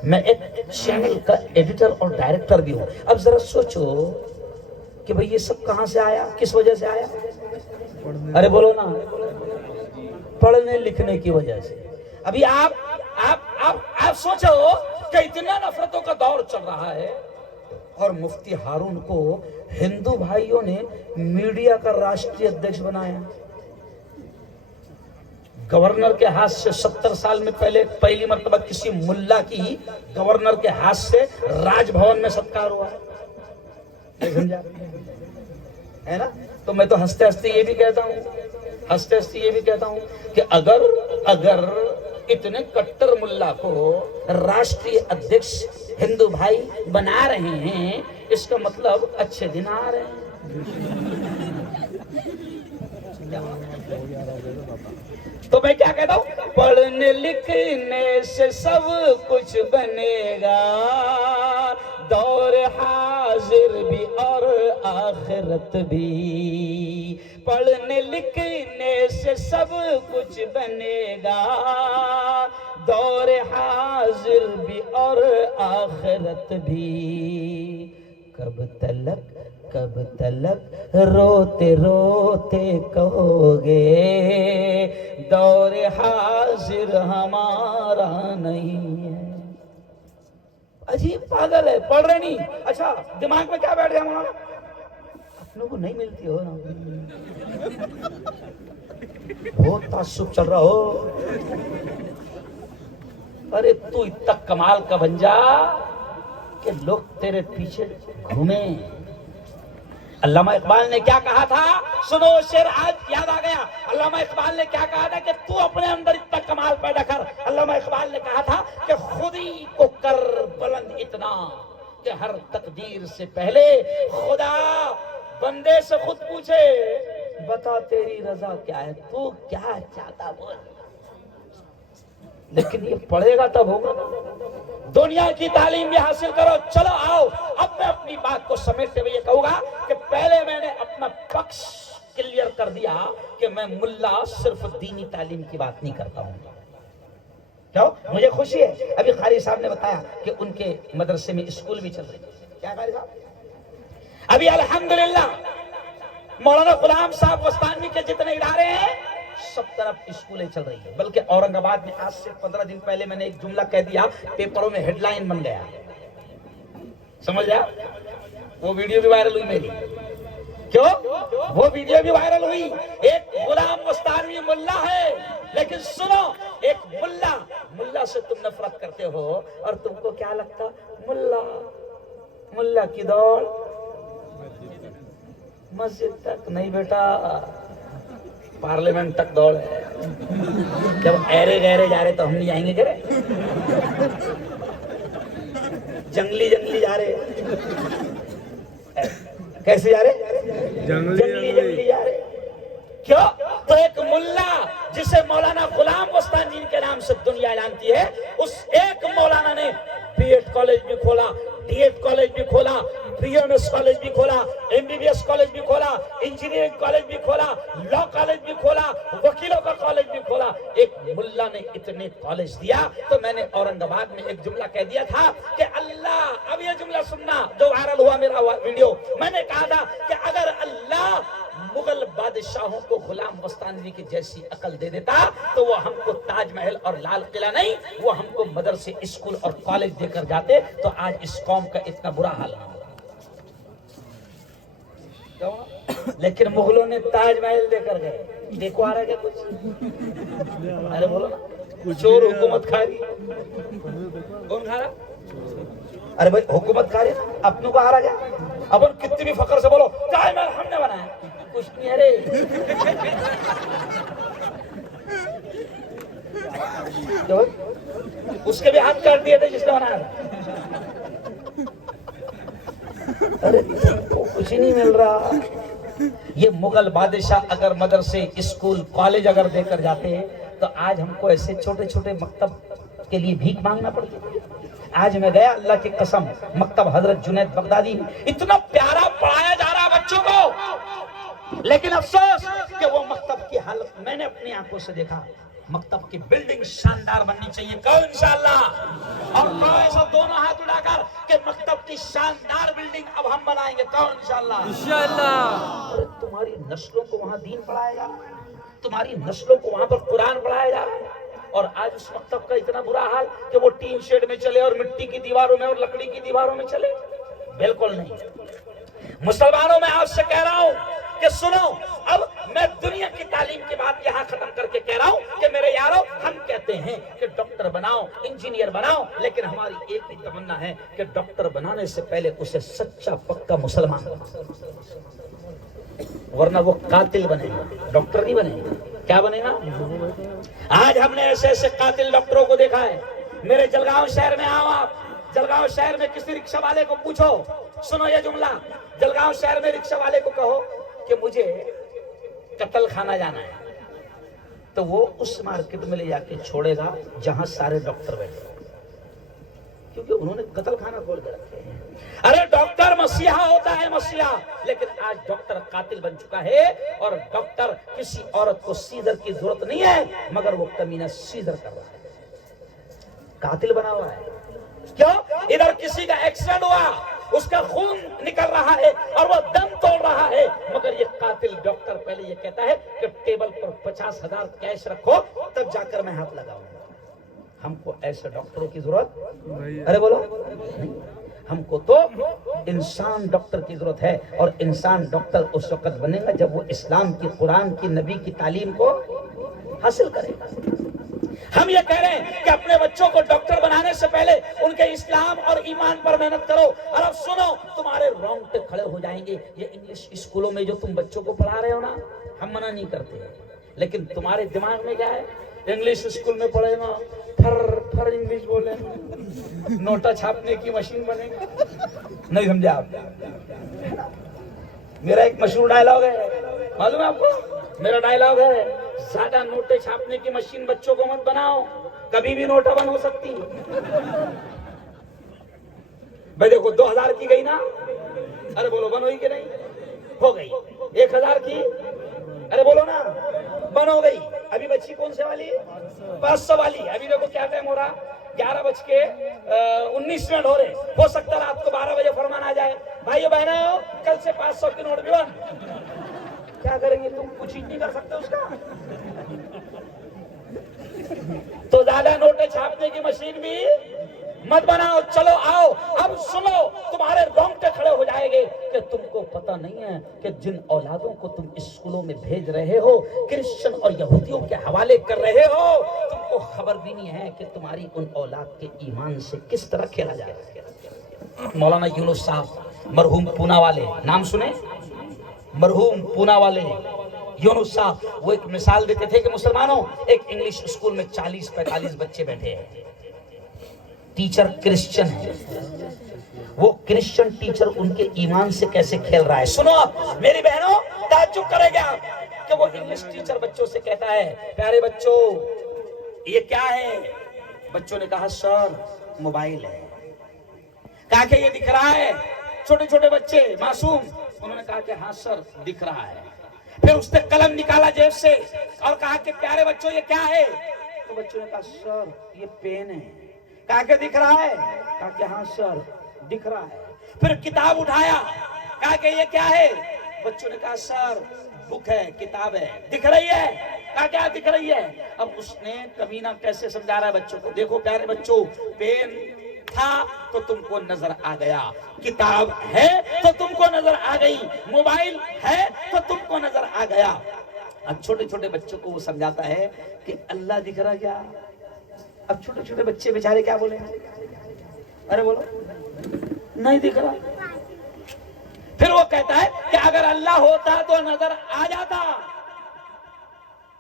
میں ایک چینل کا ایڈیٹر اور ڈائریکٹر بھی ہوں. اب ذرا سوچو کہ بھئی یہ سب کہاں سے آیا, کس وجہ سے آیا؟ ارے بولو نا, پڑھنے لکھنے کی وجہ سے. ابھی آپ سوچو کہ اتنا نفرتوں کا دور چل رہا ہے اور مفتی ہارون کو ہندو بھائیوں نے میڈیا کا راشٹری ادھیکش بنایا. گورنر کے ہاتھ سے 70 سال میں پہلی مرتبہ کسی ملا کی گورنر کے ہاتھ سے راج بھون میں ستکار ہوا ہے نا. تو میں تو ہنستے ہنستے یہ بھی کہتا ہوں کہ اگر اتنے کٹر ملا کو راشٹری ادھیکش ہندو بھائی بنا رہے ہیں, اس کا مطلب اچھے دن آ رہے ہیں. تو میں کیا کہتا ہوں, پڑھنے لکھنے سے سب کچھ بنے گا, دور حاضر بھی اور آخرت بھی. پڑھنے لکھنے سے سب کچھ بنے گا, دور حاضر بھی اور آخرت بھی. کب تلک روتے روتے کہو گے, دور حاضر ہمارا نہیں ہے. عجیب پاگل ہے, پڑھ رہے نہیں. اچھا دماغ میں کیا بیٹھ گیا مولانا, اپنوں کو نہیں ملتی ہو نا, بہت تعصب چل رہا ہو. ارے تو اتنا کمال کا بن جا کہ لوگ تیرے پیچھے گھومیں. علامہ اقبال نے کیا کہا تھا, سنو شعر آج یاد آ گیا. علامہ اقبال نے کیا کہا تھا کہ تو اپنے اندر اتنا کمال پیدا کر. علامہ اقبال نے کہا تھا کہ خود ہی کو کر بلند اتنا کہ ہر تقدیر سے پہلے خدا بندے سے خود پوچھے, بتا تیری رضا کیا ہے, تو کیا چاہتا بول. لیکن یہ پڑھے گا تب ہوگا. دنیا کی تعلیم بھی حاصل کرو. چلو آؤ, اب میں اپنی بات کو سمیٹتے ہوئے یہ کہوں گا کہ پہلے میں نے اپنا پکش کلیئر کر دیا کہ میں ملا صرف دینی تعلیم کی بات نہیں کرتا ہوں. کیوں؟ مجھے خوشی ہے, ابھی قاری صاحب نے بتایا کہ ان کے مدرسے میں اسکول بھی چل رہی ہے. کیا قاری صاحب, ابھی الحمدللہ مولانا غلام صاحب وستانوی کے جتنے ادارے ہیں سب طرف اسکولیں چل رہی ہیں. بلکہ اورنگ آباد میں آج سے 15 دن پہلے میں نے ایک جملہ کہہ دیا, پیپروں میں ہیڈ لائن بن گیا, سمجھ گیا. وہ ویڈیو بھی وائرل ہوئی میری. کیوں وہ ویڈیو بھی وائرل ہوئی؟ ایک غلام وستانوی ملا ہے, لیکن سنو, ایک ملا سے تم نفرت کرتے ہو اور تم کو کیا لگتا, ملا کی دوڑ مسجد تک نہیں بیٹا, پارلیمنٹ تک دوڑ ہے. جب ایرے گہرے جا رہے تو ہم نہیں جائیں گے, کرے جنگلی جا رہے, کیسے جا رہے, جنگلی جا رہے. کیوں؟ تو ایک ملا جسے مولانا غلام وستانوی کے نام سے دنیا جانتی ہے, اس ایک مولانا نے بی ایڈ کالج بھی کھولا, ڈی ایڈ کالج بھی کھولا, بی ایم ایس کالج بھی کھولا, M B B S college بھی کھولا, انجینئرنگ کالج بھی کھولا, لا کالج بھی کھولا, وکیلوں کا کالج بھی کھولا. ایک ملا نے اتنے کالج دیا. تو میں نے اورنگ آباد میں ایک جملہ کہہ دیا تھا کہ اللہ, اب یہ جملہ سننا جو وائرل ہوا میرا ویڈیو, میں نے کہا تھا کہ اگر اللہ مغل بادشاہوں کو غلام وستانوی کی جیسی عقل دے دیتا تو وہ ہم کو تاج محل اور لال قلعہ نہیں, وہ ہم کو مدرسے, اسکول اور کالج دے کر جاتے, تو آج اس قوم کا اتنا برا حال نہ ہوتا. لیکن مغلوں نے تاج محل دے کر گئے. دیکھو آ رہا کیا کچھ؟ ارے بولو نا. چور حکومت کھا رہی. کون کھا رہا؟ ارے بھائی حکومت کھا رہی ہے نا. اپنوں کو آ رہا کیا؟ اپن کتنی بھی فخر سے بولو تاج محل ہم نے بنایا. کچھ نہیں. ارے اس کے بھی ہاتھ کاٹ دیے تھے جس نے بنایا تھا. ارے کچھ نہیں مل رہا. یہ مغل بادشاہ اگر مدرسے اسکول کالج اگر دے کر جاتے ہیں تو آج ہم کو ایسے چھوٹے چھوٹے مکتب کے لیے بھیک مانگنا پڑتی. آج میں گیا اللہ کی قسم مکتب حضرت جنید بغدادی اتنا پیارا پڑھایا جا رہا بچوں کو, لیکن افسوس کہ وہ مکتب کی حالت میں نے اپنی آنکھوں سے دیکھا. مکتب کی بلڈنگ شاندار بننی چاہیے. کہو انشاءاللہ. اور کہو ایسا دونوں ہاتھ اٹھا کر کہ مکتب کی شاندار بلڈنگ اب ہم بنائیں گے. کہو انشاءاللہ. انشاءاللہ. تمہاری نسلوں کو وہاں دین پڑھایا جا رہا ہے, تمہاری نسلوں کو وہاں پر قرآن پڑھایا جا رہا ہے. اور آج اس مکتب کا اتنا برا حال کہ وہ ٹین شیڈ میں چلے اور مٹی کی دیواروں میں اور لکڑی کی دیواروں میں چلے. بالکل نہیں. مسلمانوں میں آپ سے کہہ رہا ہوں کہ سنو, اب میں دنیا کی تعلیم کی بات یہاں ختم کر کے کہہ رہا ہوں کہ میرے یارو ہم کہتے ہیں کہ ڈاکٹر بناؤ, انجینئر بناؤ, لیکن ہماری ایک ہی تمنا ہے کہ ڈاکٹر بنانے سے پہلے اسے سچا پکا مسلمان بنا, ورنہ وہ قاتل بنے گا, ڈاکٹر نہیں بنے گا. کیا بنے گا؟ آج ہم نے ایسے ایسے قاتل ڈاکٹروں کو دیکھا ہے. میرے جلگاؤں شہر میں آؤ آپ, جلگاؤں شہر میں کسی رکشہ والے کو پوچھو, سنو یہ جملہ, جلگاؤں شہر میں رکشہ والے کو کہو کہ مجھے قتل خانہ جانا ہے, تو وہ اس مارکیٹ میں لے جا کے چھوڑے گا جہاں سارے ڈاکٹر بیٹھے, کیونکہ انہوں نے قتل خانہ کھول کے رکھے ہیں. ارے ڈاکٹر مسیحا ہوتا ہے, مسیحا, لیکن آج ڈاکٹر قاتل بن چکا ہے. اور ڈاکٹر کسی عورت کو سیزر کی ضرورت نہیں ہے, مگر وہ کمینہ سیزر کر رہا ہے, قاتل بنا ہوا ہے. کیوں؟ ادھر کسی کا ایکسیڈنٹ ہوا, اس کا خون نکل رہا ہے اور وہ دم توڑ رہا ہے, مگر یہ قاتل ڈاکٹر پہلے یہ کہتا ہے کہ ٹیبل پر 50,000 کیش رکھو تب جا کر میں ہاتھ لگاؤں گا. ہم کو ایسے ڈاکٹروں کی ضرورت, ارے بولو, ہم کو تو انسان ڈاکٹر کی ضرورت ہے. اور انسان ڈاکٹر اس وقت بنے گا جب وہ اسلام کی, قرآن کی, نبی کی تعلیم کو حاصل کرے گا. ہم یہ کہہ رہے ہیں کہ اپنے بچوں کو ڈاکٹر بنانے سے پہلے ان کے اسلام اور ایمان پر محنت کرو. اور اب سنو, تمہارے رونگٹے کھڑے ہو جائیں گے. یہ انگلش اسکولوں میں جو تم بچوں کو پڑھا رہے ہو نا, ہم منع نہیں کرتے, لیکن تمہارے دماغ میں کیا ہے؟ انگلش اسکول میں پڑھے گا, پھر انگلش بولے, نوٹا چھاپنے کی مشین بنے گا. نہیں سمجھے آپ؟ میرا ایک مشہور ڈائلاگ ہے, معلوم ہے آپ کو؟ میرا ڈائلاگ ہے, زیادہ نوٹے چھاپنے کی مشین بچوں کو مت بناؤ, کبھی بھی نوٹا بن ہو سکتی. بھائی دیکھو 2000 کی گئی نا, ارے بولو بن ہوئی کہ نہیں؟ ہو گئی. 1000 کی, ارے بولو نا, بن ہو گئی. ابھی بچی کون سے والی؟ 500 والی. ابھی دیکھو کیا ٹائم ہو رہا, 11:19 ہو رہے. ہو سکتا رات کو 12 بجے فرمان آ جائے, بھائیو بہنوں کل سے 500 کی نوٹ بھی بن. کیا کریں گے؟ تم کچھ ہی نہیں کر سکتے اس کا. تو زیادہ نوٹیں چھاپنے کی مشین بھی مت بناؤ. چلو آؤ, اب سنو, تمہارے رونگٹے کھڑے ہو جائیں گے کہ تم کو پتہ نہیں ہے کہ جن اولادوں کو تم اسکولوں میں بھیج رہے ہو, کرسچن اور یہودیوں کے حوالے کر رہے ہو, تم کو خبر بھی نہیں ہے کہ تمہاری ان اولاد کے ایمان سے کس طرح کھیلا جائے. مولانا یونس صاحب مرحوم پونا والے, نام سنے؟ مرحوم پونا والے یونس صاحب, وہ ایک مثال دیتے تھے کہ مسلمانوں, ایک انگلش اسکول میں 40-45 بچے بیٹھے ہیں, ٹیچر کرسچن ہے. وہ کرسچن ٹیچر ان کے ایمان سے کیسے کھیل رہا ہے. سنو میری بہنوں, تعجب کرے گا کہ وہ انگلش ٹیچر بچوں سے کہتا ہے, پیارے بچوں یہ کیا ہے؟ بچوں نے کہا سر موبائل ہے. کہا کہ یہ دکھ رہا ہے؟ چھوٹے چھوٹے بچے معصوم, انہوں نے کہا کہ ہاں سر دکھ رہا ہے. پھر اس نے قلم نکالا جیب سے اور کہا کہ پیارے بچوں یہ کیا ہے؟ تو بچوں نے کہا سر یہ پین ہے. کہا کہ دکھ رہا ہے؟ کہا کہ ہاں سر دکھ رہا ہے. پھر کتاب اٹھایا, کہا کہ یہ کیا ہے؟ بچوں نے کہا سر بک ہے, کتاب ہے. دکھ رہی ہے؟ کہا کیا دکھ رہی ہے؟ اب اس نے کمینہ کیسے سمجھا رہا ہے بچوں کو, دیکھو پیارے بچوں, پین تھا تو تم کو نظر آ گیا, کتاب ہے تو تم کو نظر آ گئی, موبائل ہے تو تم کو نظر آ گیا. اب چھوٹے چھوٹے بچوں کو وہ سمجھاتا ہے کہ اللہ دکھ رہا کیا. اب چھوٹے چھوٹے بچے بیچارے کیا بولیں گے, ارے بولو نہیں دکھ رہا. پھر وہ کہتا ہے کہ اگر اللہ ہوتا تو نظر آ جاتا.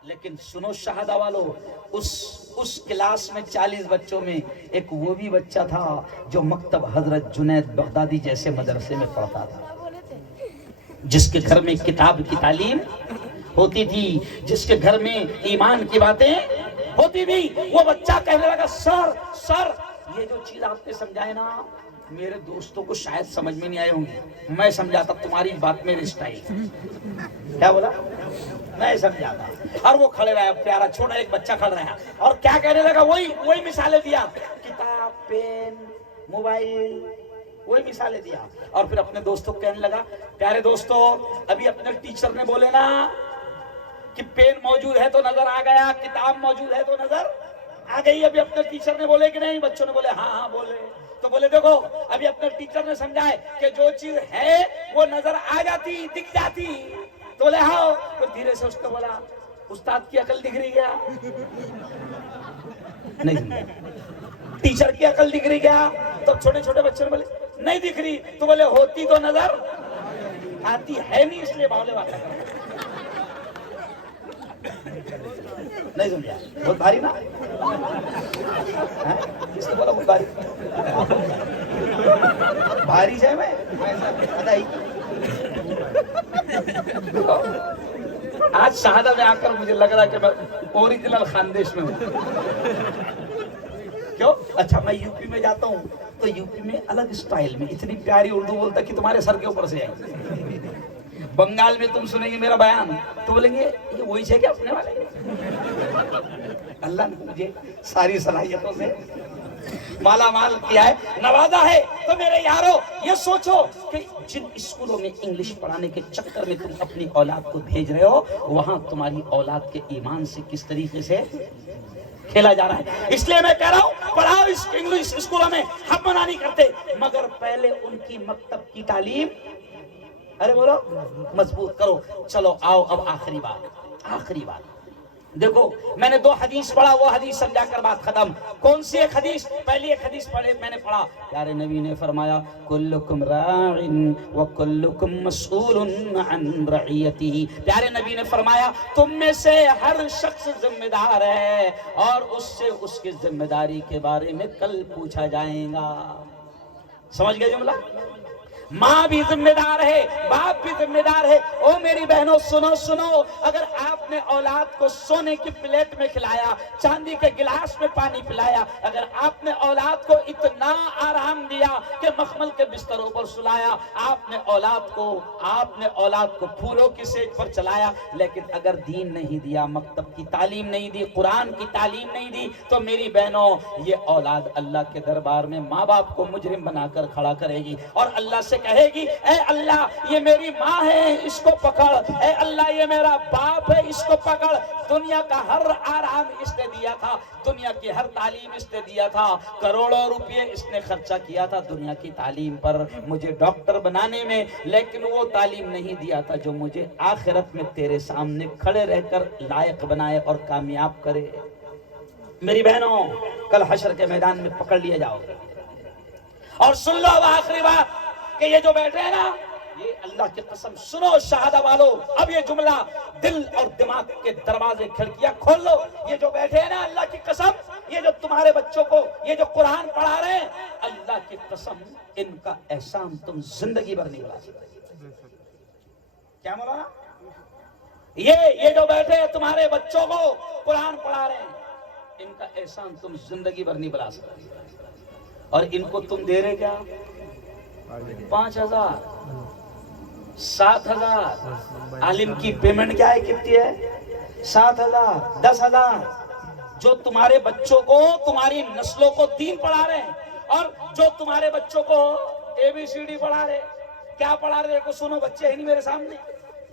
لیکن سنو شہادہ والو, اس کلاس میں 40 بچوں میں ایک وہ بھی بچہ تھا جو مکتب حضرت جنید بغدادی جیسے مدرسے میں پڑھتا تھا, جس کے گھر میں کتاب کی تعلیم ہوتی تھی, جس کے گھر میں ایمان کی باتیں ہوتی تھی. وہ بچہ کہنے لگا سر یہ جو چیز آپ نے سمجھائے نا میرے دوستوں کو شاید سمجھ میں نہیں آئے ہوں گے, میں سمجھاتا تمہاری بات میرے اسٹائل. کیا بولا, میں سمجھاتا. اور وہ کھڑے رہا, پیارا چھوٹا ایک بچہ کھڑ رہا, اور کیا کہنے لگا, وہی مثالیں دیا, کتاب, پین, موبائل, وہی مثالیں دیا. اور پھر اپنے دوستوں کو کہنے لگا, پیارے دوستوں ابھی اپنے ٹیچر نے بولے نا کہ پین موجود ہے تو نظر آ گیا, کتاب موجود ہے تو نظر آ گئی. ابھی اپنے ٹیچر نے بولے کہ نہیں, بچوں نے بولے ہاں بولے. تو بولے دیکھو ابھی اپنے ٹیچر نے سمجھائے کہ جو چیز ہے وہ نظر آ جاتی, دکھ جاتی. تو بولے ہاں. تو دھیرے سے اس کو بولا استاد کی عقل دکھ رہی کیا, نہیں سمجھا, ٹیچر کی عقل دکھ رہی کیا. تو چھوٹے چھوٹے بچے نے بولے نہیں دکھ رہی. تو بولے ہوتی تو نظر آتی ہے نہیں, اس لیے بولے والا. نہیں سمجھا, بہت بھاری نا, اس نے بولا بہت بھاری, بھاری جائے میں بتائی. آج شہادہ میں آ کر مجھے لگ رہا کہ میں اوریجنل خاندیش میں ہوں. کیوں؟ اچھا میں یو پی میں جاتا ہوں تو یو پی میں الگ اسٹائل میں اتنی پیاری اردو بولتا کہ تمہارے سر کے اوپر سے آئی. بنگال میں تم سنیں گے میرا بیان تو بولیں گے یہ وہی ہے کیا اپنے والے. اللہ نے مجھے ساری صلاحیتوں سے مالا مال کیا ہے, نوازا ہے. تو میرے یارو یہ سوچو کہ جن اسکولوں میں انگلش پڑھانے کے چکر میں تم اپنی اولاد کو بھیج رہے ہو, وہاں تمہاری اولاد کے ایمان سے کس طریقے سے کھیلا جا رہا ہے. اس لیے میں کہہ رہا ہوں پڑھاؤ انگلش اسکولوں میں, ہم منع نہیں کرتے, مگر پہلے ان کی مکتب کی تعلیم ارے بولو مضبوط کرو. چلو آؤ اب آخری بات دیکھو, میں نے 2 حدیث پڑھا, وہ حدیث سمجھا کر بات ختم. کون سی ایک حدیث, پہلی ایک حدیث میں نے پڑھا, پیارے نبی نے فرمایا کلکم راع وکلکم مسئول عن رعیتہ. پیارے نبی نے فرمایا تم میں سے ہر شخص ذمہ دار ہے اور اس سے اس کی ذمہ داری کے بارے میں کل پوچھا جائے گا. سمجھ گئے جملہ؟ ماں بھی ذمہ دار ہے, باپ بھی ذمہ دار ہے. او میری بہنوں سنو, اگر آپ نے اولاد کو سونے کی پلیٹ میں کھلایا, چاندی کے گلاس میں پانی پلایا, اگر آپ نے اولاد کو اتنا آرام دیا کہ مخمل کے بستروں پر سلایا, آپ نے اولاد کو پھولوں کی سیج پر چلایا, لیکن اگر دین نہیں دیا, مکتب کی تعلیم نہیں دی, قرآن کی تعلیم نہیں دی, تو میری بہنوں یہ اولاد اللہ کے دربار میں ماں باپ کو مجرم بنا کر کھڑا کرے گی اور اللہ سے کہے گی اے اللہ یہ میری ماں ہے اس کو پکڑ, اے اللہ یہ میرا باپ ہے اس کو پکڑ. دنیا کا ہر آرام اس نے دیا تھا, دنیا کی ہر تعلیم اس نے دیا تھا, کروڑوں روپے اس نے خرچہ کیا تھا دنیا کی تعلیم پر, مجھے ڈاکٹر بنانے میں, لیکن وہ تعلیم نہیں دیا تھا جو مجھے آخرت میں تیرے سامنے کھڑے رہ کر لائق بنائے اور کامیاب کرے. میری بہنوں کل حشر کے میدان میں پکڑ لیے جاؤ گے. اور سن لو اب آخری بات کہ یہ جو بیٹھے ہیں نا, یہ اللہ کی قسم سنو شہادہ والو, اب یہ جملہ دل اور دماغ کے دروازے کھڑکیاں کھول لو. یہ جو بیٹھے ہیں نا, اللہ کی قسم, یہ جو تمہارے بچوں کو یہ جو قرآن پڑھا رہے ہیں, اللہ کی قسم ان کا احسان تم زندگی بھر نہیں بھلا سکتے. کیا مولانا, یہ جو بیٹھے ہیں تمہارے بچوں کو قرآن پڑھا رہے ہیں, ان کا احسان تم زندگی بھر نہیں بھلا سکتے. اور ان کو تم دے رہے کیا, 5,000 7,000. عالم کی پیمنٹ کیا ہے, کتنی ہے, 7,000 10,000. جو تمہارے بچوں کو, تمہاری نسلوں کو دین پڑھا رہے ہیں, اور جو تمہارے بچوں کو ABCD پڑھا رہے. کیا پڑھا رہے کو سنو, بچے ہیں نہیں میرے سامنے,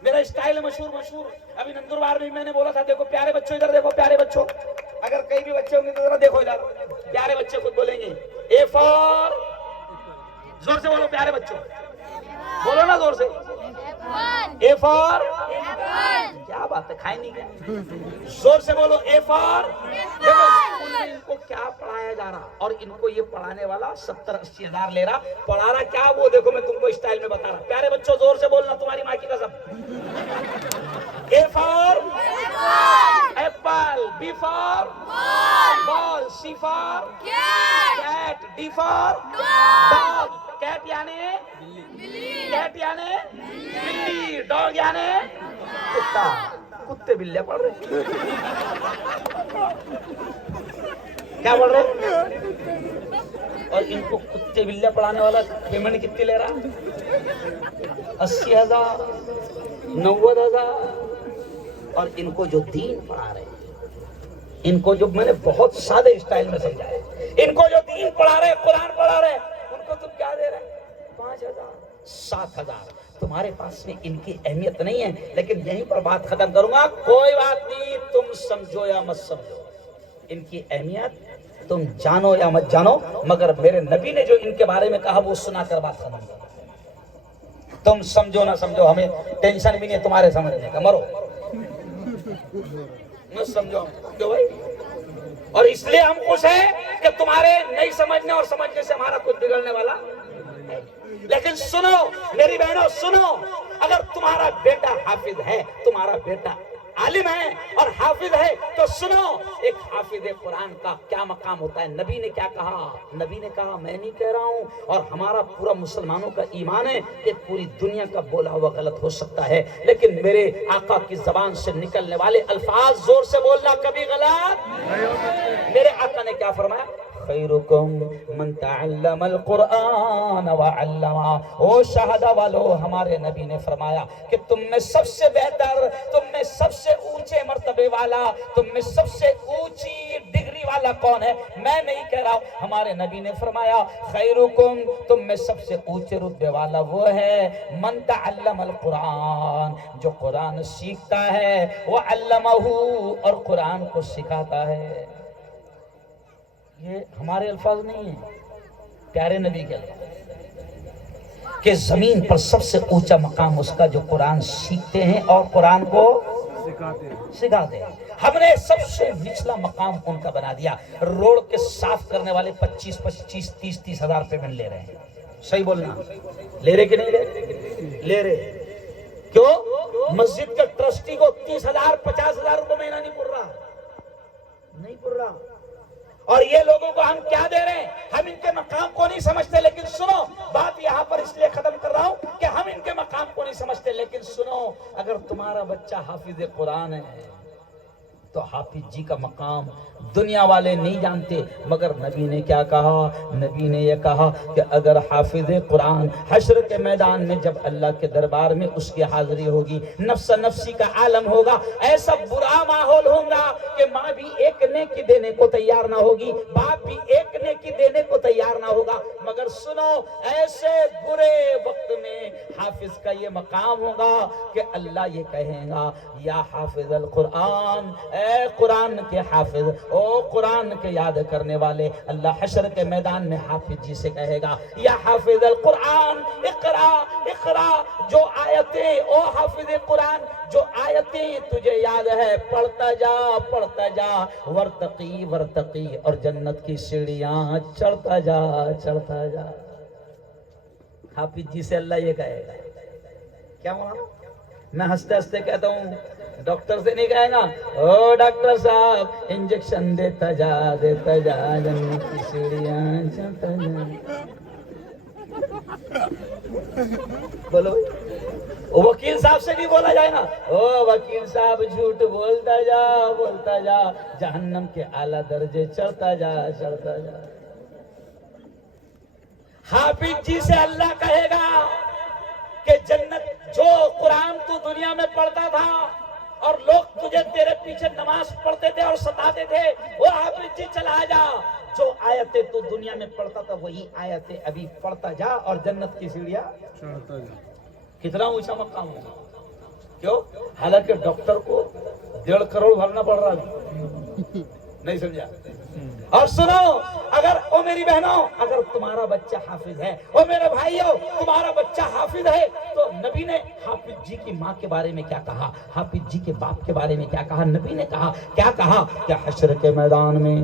میرا اسٹائل ہے مشہور. ابھی نندربار میں میں نے بولا تھا دیکھو پیارے بچوں ادھر دیکھو, پیارے بچوں, اگر کئی بھی بچے ہوں گے تو ذرا دیکھو ادھر, پیارے بچے خود بولیں گے A for, زور سے بولو پیارے بچوں, بولو نا زور سے. A for, کیا بات ہے, کھائے نہیں کیا؟ زور سے بولو. A for, دیکھو اسکول میں ان کو کیا پڑھایا جا رہا, اور ان کو یہ پڑھانے والا 70-80 ہزار لے رہا. پڑھا رہا کیا وہ دیکھو, میں تم کو اسٹائل میں بتا رہا. پیارے بچوں زور سے بولنا, تمہاری ماں کی قسم. A for apple, B for ball, C for cat, D for dog. Cat یعنی کیٹ یعنی بلی, ڈاگ یعنی کتا. کتے بلے پڑھ رہے, کیا پڑھ رہے؟ اور ان کو کتے بلے پڑھانے والا پیمنٹ کتنی لے رہا؟ 80,000, 90,000. اور ان کو جو دین پڑھا رہے ہیں, ان کو جو میں نے بہت سادے اسٹائل میں سمجھایا, ان کو جو دین پڑھا رہے, قرآن پڑھا رہے, ان کو تم کیا دے رہے؟ 5,000, 7,000. تمہارے پاس میں ان کی اہمیت نہیں ہے. لیکن یہیں پر بات ختم کروں گا. کوئی بات نہیں, تم سمجھو یا مت سمجھو, ان کی اہمیت تم جانو یا مت جانو, مگر میرے نبی نے جو ان کے بارے میں کہا وہ سنا کر بات ختم کرو. تم سمجھو نہ سمجھو, ہمیں ٹینشن بھی نہیں ہے تمہارے سمجھنے کا. مرو نہ سمجھو کیوں بھائی. اور اس لیے ہم خوش ہیں کہ تمہارے نہیں سمجھنے اور سمجھنے سے ہمارا کچھ بگڑنے والا. لیکن سنو میری بہنوں, سنو, اگر تمہارا بیٹا حافظ ہے, تمہارا بیٹا عالم ہے اور حافظ ہے, تو سنو ایک حافظ قرآن کا کیا مقام ہوتا ہے. نبی نے کیا کہا؟ نبی نے کہا, میں نہیں کہہ رہا ہوں, اور ہمارا پورا مسلمانوں کا ایمان ہے کہ پوری دنیا کا بولا ہوا غلط ہو سکتا ہے, لیکن میرے آقا کی زبان سے نکلنے والے الفاظ زور سے بولنا کبھی غلط. میرے آقا نے کیا فرمایا؟ خیرکم من تعلم القرآن وعلما. او شہادہ والو, ہمارے نبی نے فرمایا کہ تم میں سب سے بہتر, تم میں سب سے اونچے مرتبے والا, تم میں سب سے اونچی ڈگری والا کون ہے؟ میں نہیں کہہ رہا ہوں, ہمارے نبی نے فرمایا خیرکم, تم میں سب سے اونچے رتبے والا وہ ہے من تعلم القرآن, جو قرآن سیکھتا ہے, وعلمہ, اور قرآن کو سکھاتا ہے. یہ ہمارے الفاظ نہیں ہیں, پیارے نبی کے الفاظ, کہ زمین پر سب سے اونچا مقام اس کا جو قرآن سیکھتے ہیں اور قرآن کو سکھاتے ہیں. ہم نے سب سے نچلا مقام ان کا بنا دیا. روڈ کے صاف کرنے والے 25-25, 30-30 ہزار پیمنٹ لے رہے ہیں. صحیح بولنا, لے رہے کہ نہیں لے رہے؟ لے رہے. کیوں؟ مسجد کے ٹرسٹی کو 30,000 50,000 روپے مہینہ نہیں پڑ رہا, نہیں پڑ رہا. اور یہ لوگوں کو ہم کیا دے رہے ہیں؟ ہم ان کے مقام کو نہیں سمجھتے. لیکن سنو, بات یہاں پر اس لیے ختم کر رہا ہوں کہ ہم ان کے مقام کو نہیں سمجھتے. لیکن سنو, اگر تمہارا بچہ حافظ قرآن ہے تو حافظ جی کا مقام دنیا والے نہیں جانتے, مگر نبی نے کیا کہا؟ نبی نے یہ کہا کہ اگر حافظ قرآن حشر کے میدان میں جب اللہ کے دربار میں اس کی حاضری ہوگی, نفس نفسی کا عالم ہوگا, ایسا برا ماحول ہوگا کہ ماں بھی ایک نیکی دینے کو تیار نہ ہوگی, باپ بھی ایک نیکی دینے کو تیار نہ ہوگا. مگر سنو, ایسے برے وقت میں حافظ کا یہ مقام ہوگا کہ اللہ یہ کہے گا, یا حافظ القرآن, اے قرآن کے حافظ, او قرآن کے یاد کرنے والے. اللہ حشر کے میدان میں حافظ جی سے کہے گا, یا حافظ القرآن اقرا اقرا, جو آیتیں, او حافظ قرآن, جو آیتیں تجھے یاد ہے پڑھتا جا پڑھتا جا, ورتقی ورتقی, اور جنت کی سیڑھیاں چڑھتا جا چڑھتا جا. حافظ جی سے اللہ یہ کہے گا. کیا مولانا, میں ہنستے ہنستے کہتا ہوں, ڈاکٹر سے نہیں کہے گا, او ڈاکٹر صاحب انجیکشن دیتا جا جنت کی سیڑھیاں چڑھتا جا. بولو, وکیل صاحب سے بھی بولا جائے نا, او وکیل صاحب جھوٹ بولتا جا جہنم کے اعلیٰ درجے چڑھتا جا چڑھتا جا. حافظ جی سے اللہ کہے گا کہ جنت, جو قرآن تو دنیا میں پڑھتا تھا اور لوگ تجھے تیرے پیچھے نماز پڑھتے تھے اور ستاتے تھے, وہ حافظ جی چلا جا, جو آیتیں تو دنیا میں پڑھتا تھا وہی آیتیں ابھی پڑھتا جا, اور جنت کی سیڑھیاں چڑھتا جا. کتنا اونچا مقام ہوگا. کیوں؟ حالانکہ ڈاکٹر کو 1.5 کروڑ بھرنا پڑ رہا ہے. نہیں سمجھا؟ اور سنو, اگر او میری بہنوں اگر تمہارا بچہ حافظ ہے، او میرے بھائیوں تمہارا بچہ حافظ ہے، تو نبی نے حافظ جی کی ماں کے بارے میں کیا کہا، حافظ جی کے باپ کے بارے میں کیا کہا؟ نبی نے کہا کیا کہا کہ حشر کے میدان میں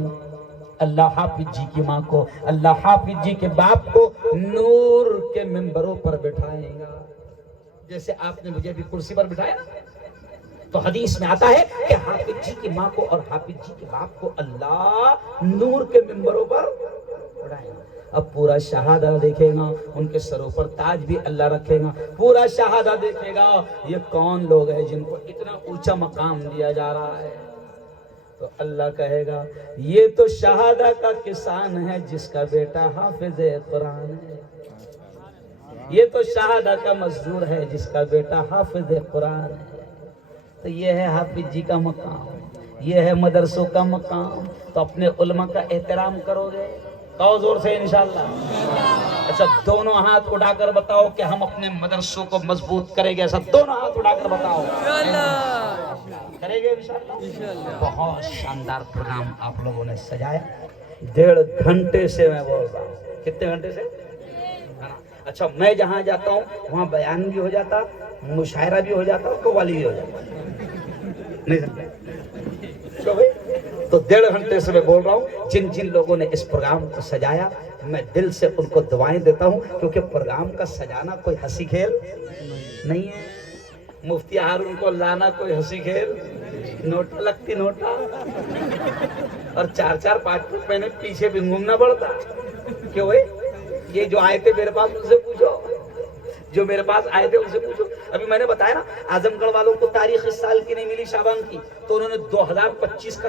اللہ حافظ جی کی ماں کو، اللہ حافظ جی کے باپ کو نور کے منبروں پر بٹھائے گا، جیسے آپ نے مجھے بھی کرسی پر بٹھایا نا۔ تو حدیث میں آتا ہے کہ حافظ جی کی ماں کو اور حافظ جی کے باپ کو اللہ نور کے منبروں پر بٹھائے گا۔ اب پورا شہادہ دیکھے گا، ان کے سروں پر تاج بھی اللہ رکھے گا، پورا شہادہ دیکھے گا یہ کون لوگ ہیں جن کو اتنا اونچا مقام دیا جا رہا ہے۔ تو اللہ کہے گا یہ تو شہادہ کا کسان ہے جس کا بیٹا حافظ قرآن ہے، یہ تو شہادہ کا مزدور ہے جس کا بیٹا حافظ قرآن ہے۔ تو یہ ہے حافظ جی کا مقام، یہ ہے مدرسوں کا مقام۔ تو اپنے علماء کا احترام کرو گے؟ کہو زور سے انشاءاللہ۔ اچھا دونوں ہاتھ اٹھا کر بتاؤ کہ ہم اپنے مدرسوں کو مضبوط کریں گے، ایسا دونوں ہاتھ اٹھا کر بتاؤ کریں گے انشاءاللہ۔ بہت شاندار پروگرام آپ لوگوں نے سجایا، 1.5 گھنٹے سے میں بول رہا ہوں۔ کتنے گھنٹے سے؟ اچھا میں جہاں جاتا ہوں وہاں بیان بھی ہو جاتا، مشاعرہ بھی ہو جاتا، قوالی بھی ہو جاتا، نہیں سمجھے؟ تو 1.5 گھنٹے سے میں بول رہا ہوں، جن جن لوگوں نے اس پروگرام کو سجایا میں دل سے ان کو دعائیں دیتا ہوں، کیونکہ پروگرام کا سجانا کوئی ہنسی کھیل نہیں ہے، مفتی ہارون کو لانا کوئی ہنسی کھیل، نوٹا لگتی نوٹا، اور 4-4 5 مہینے پیچھے بھی گھومنا پڑتا۔ کیوں بھائی؟ یہ جو آئے تھے میرے پاس ان سے پوچھو، جو میرے پاس آئے تھے ان سے پوچھو۔ ابھی میں نے بتایا نا اعظم گڑھ والوں کو تاریخ اس سال کی نہیں ملی شعبان کی، تو انہوں نے 2025 کا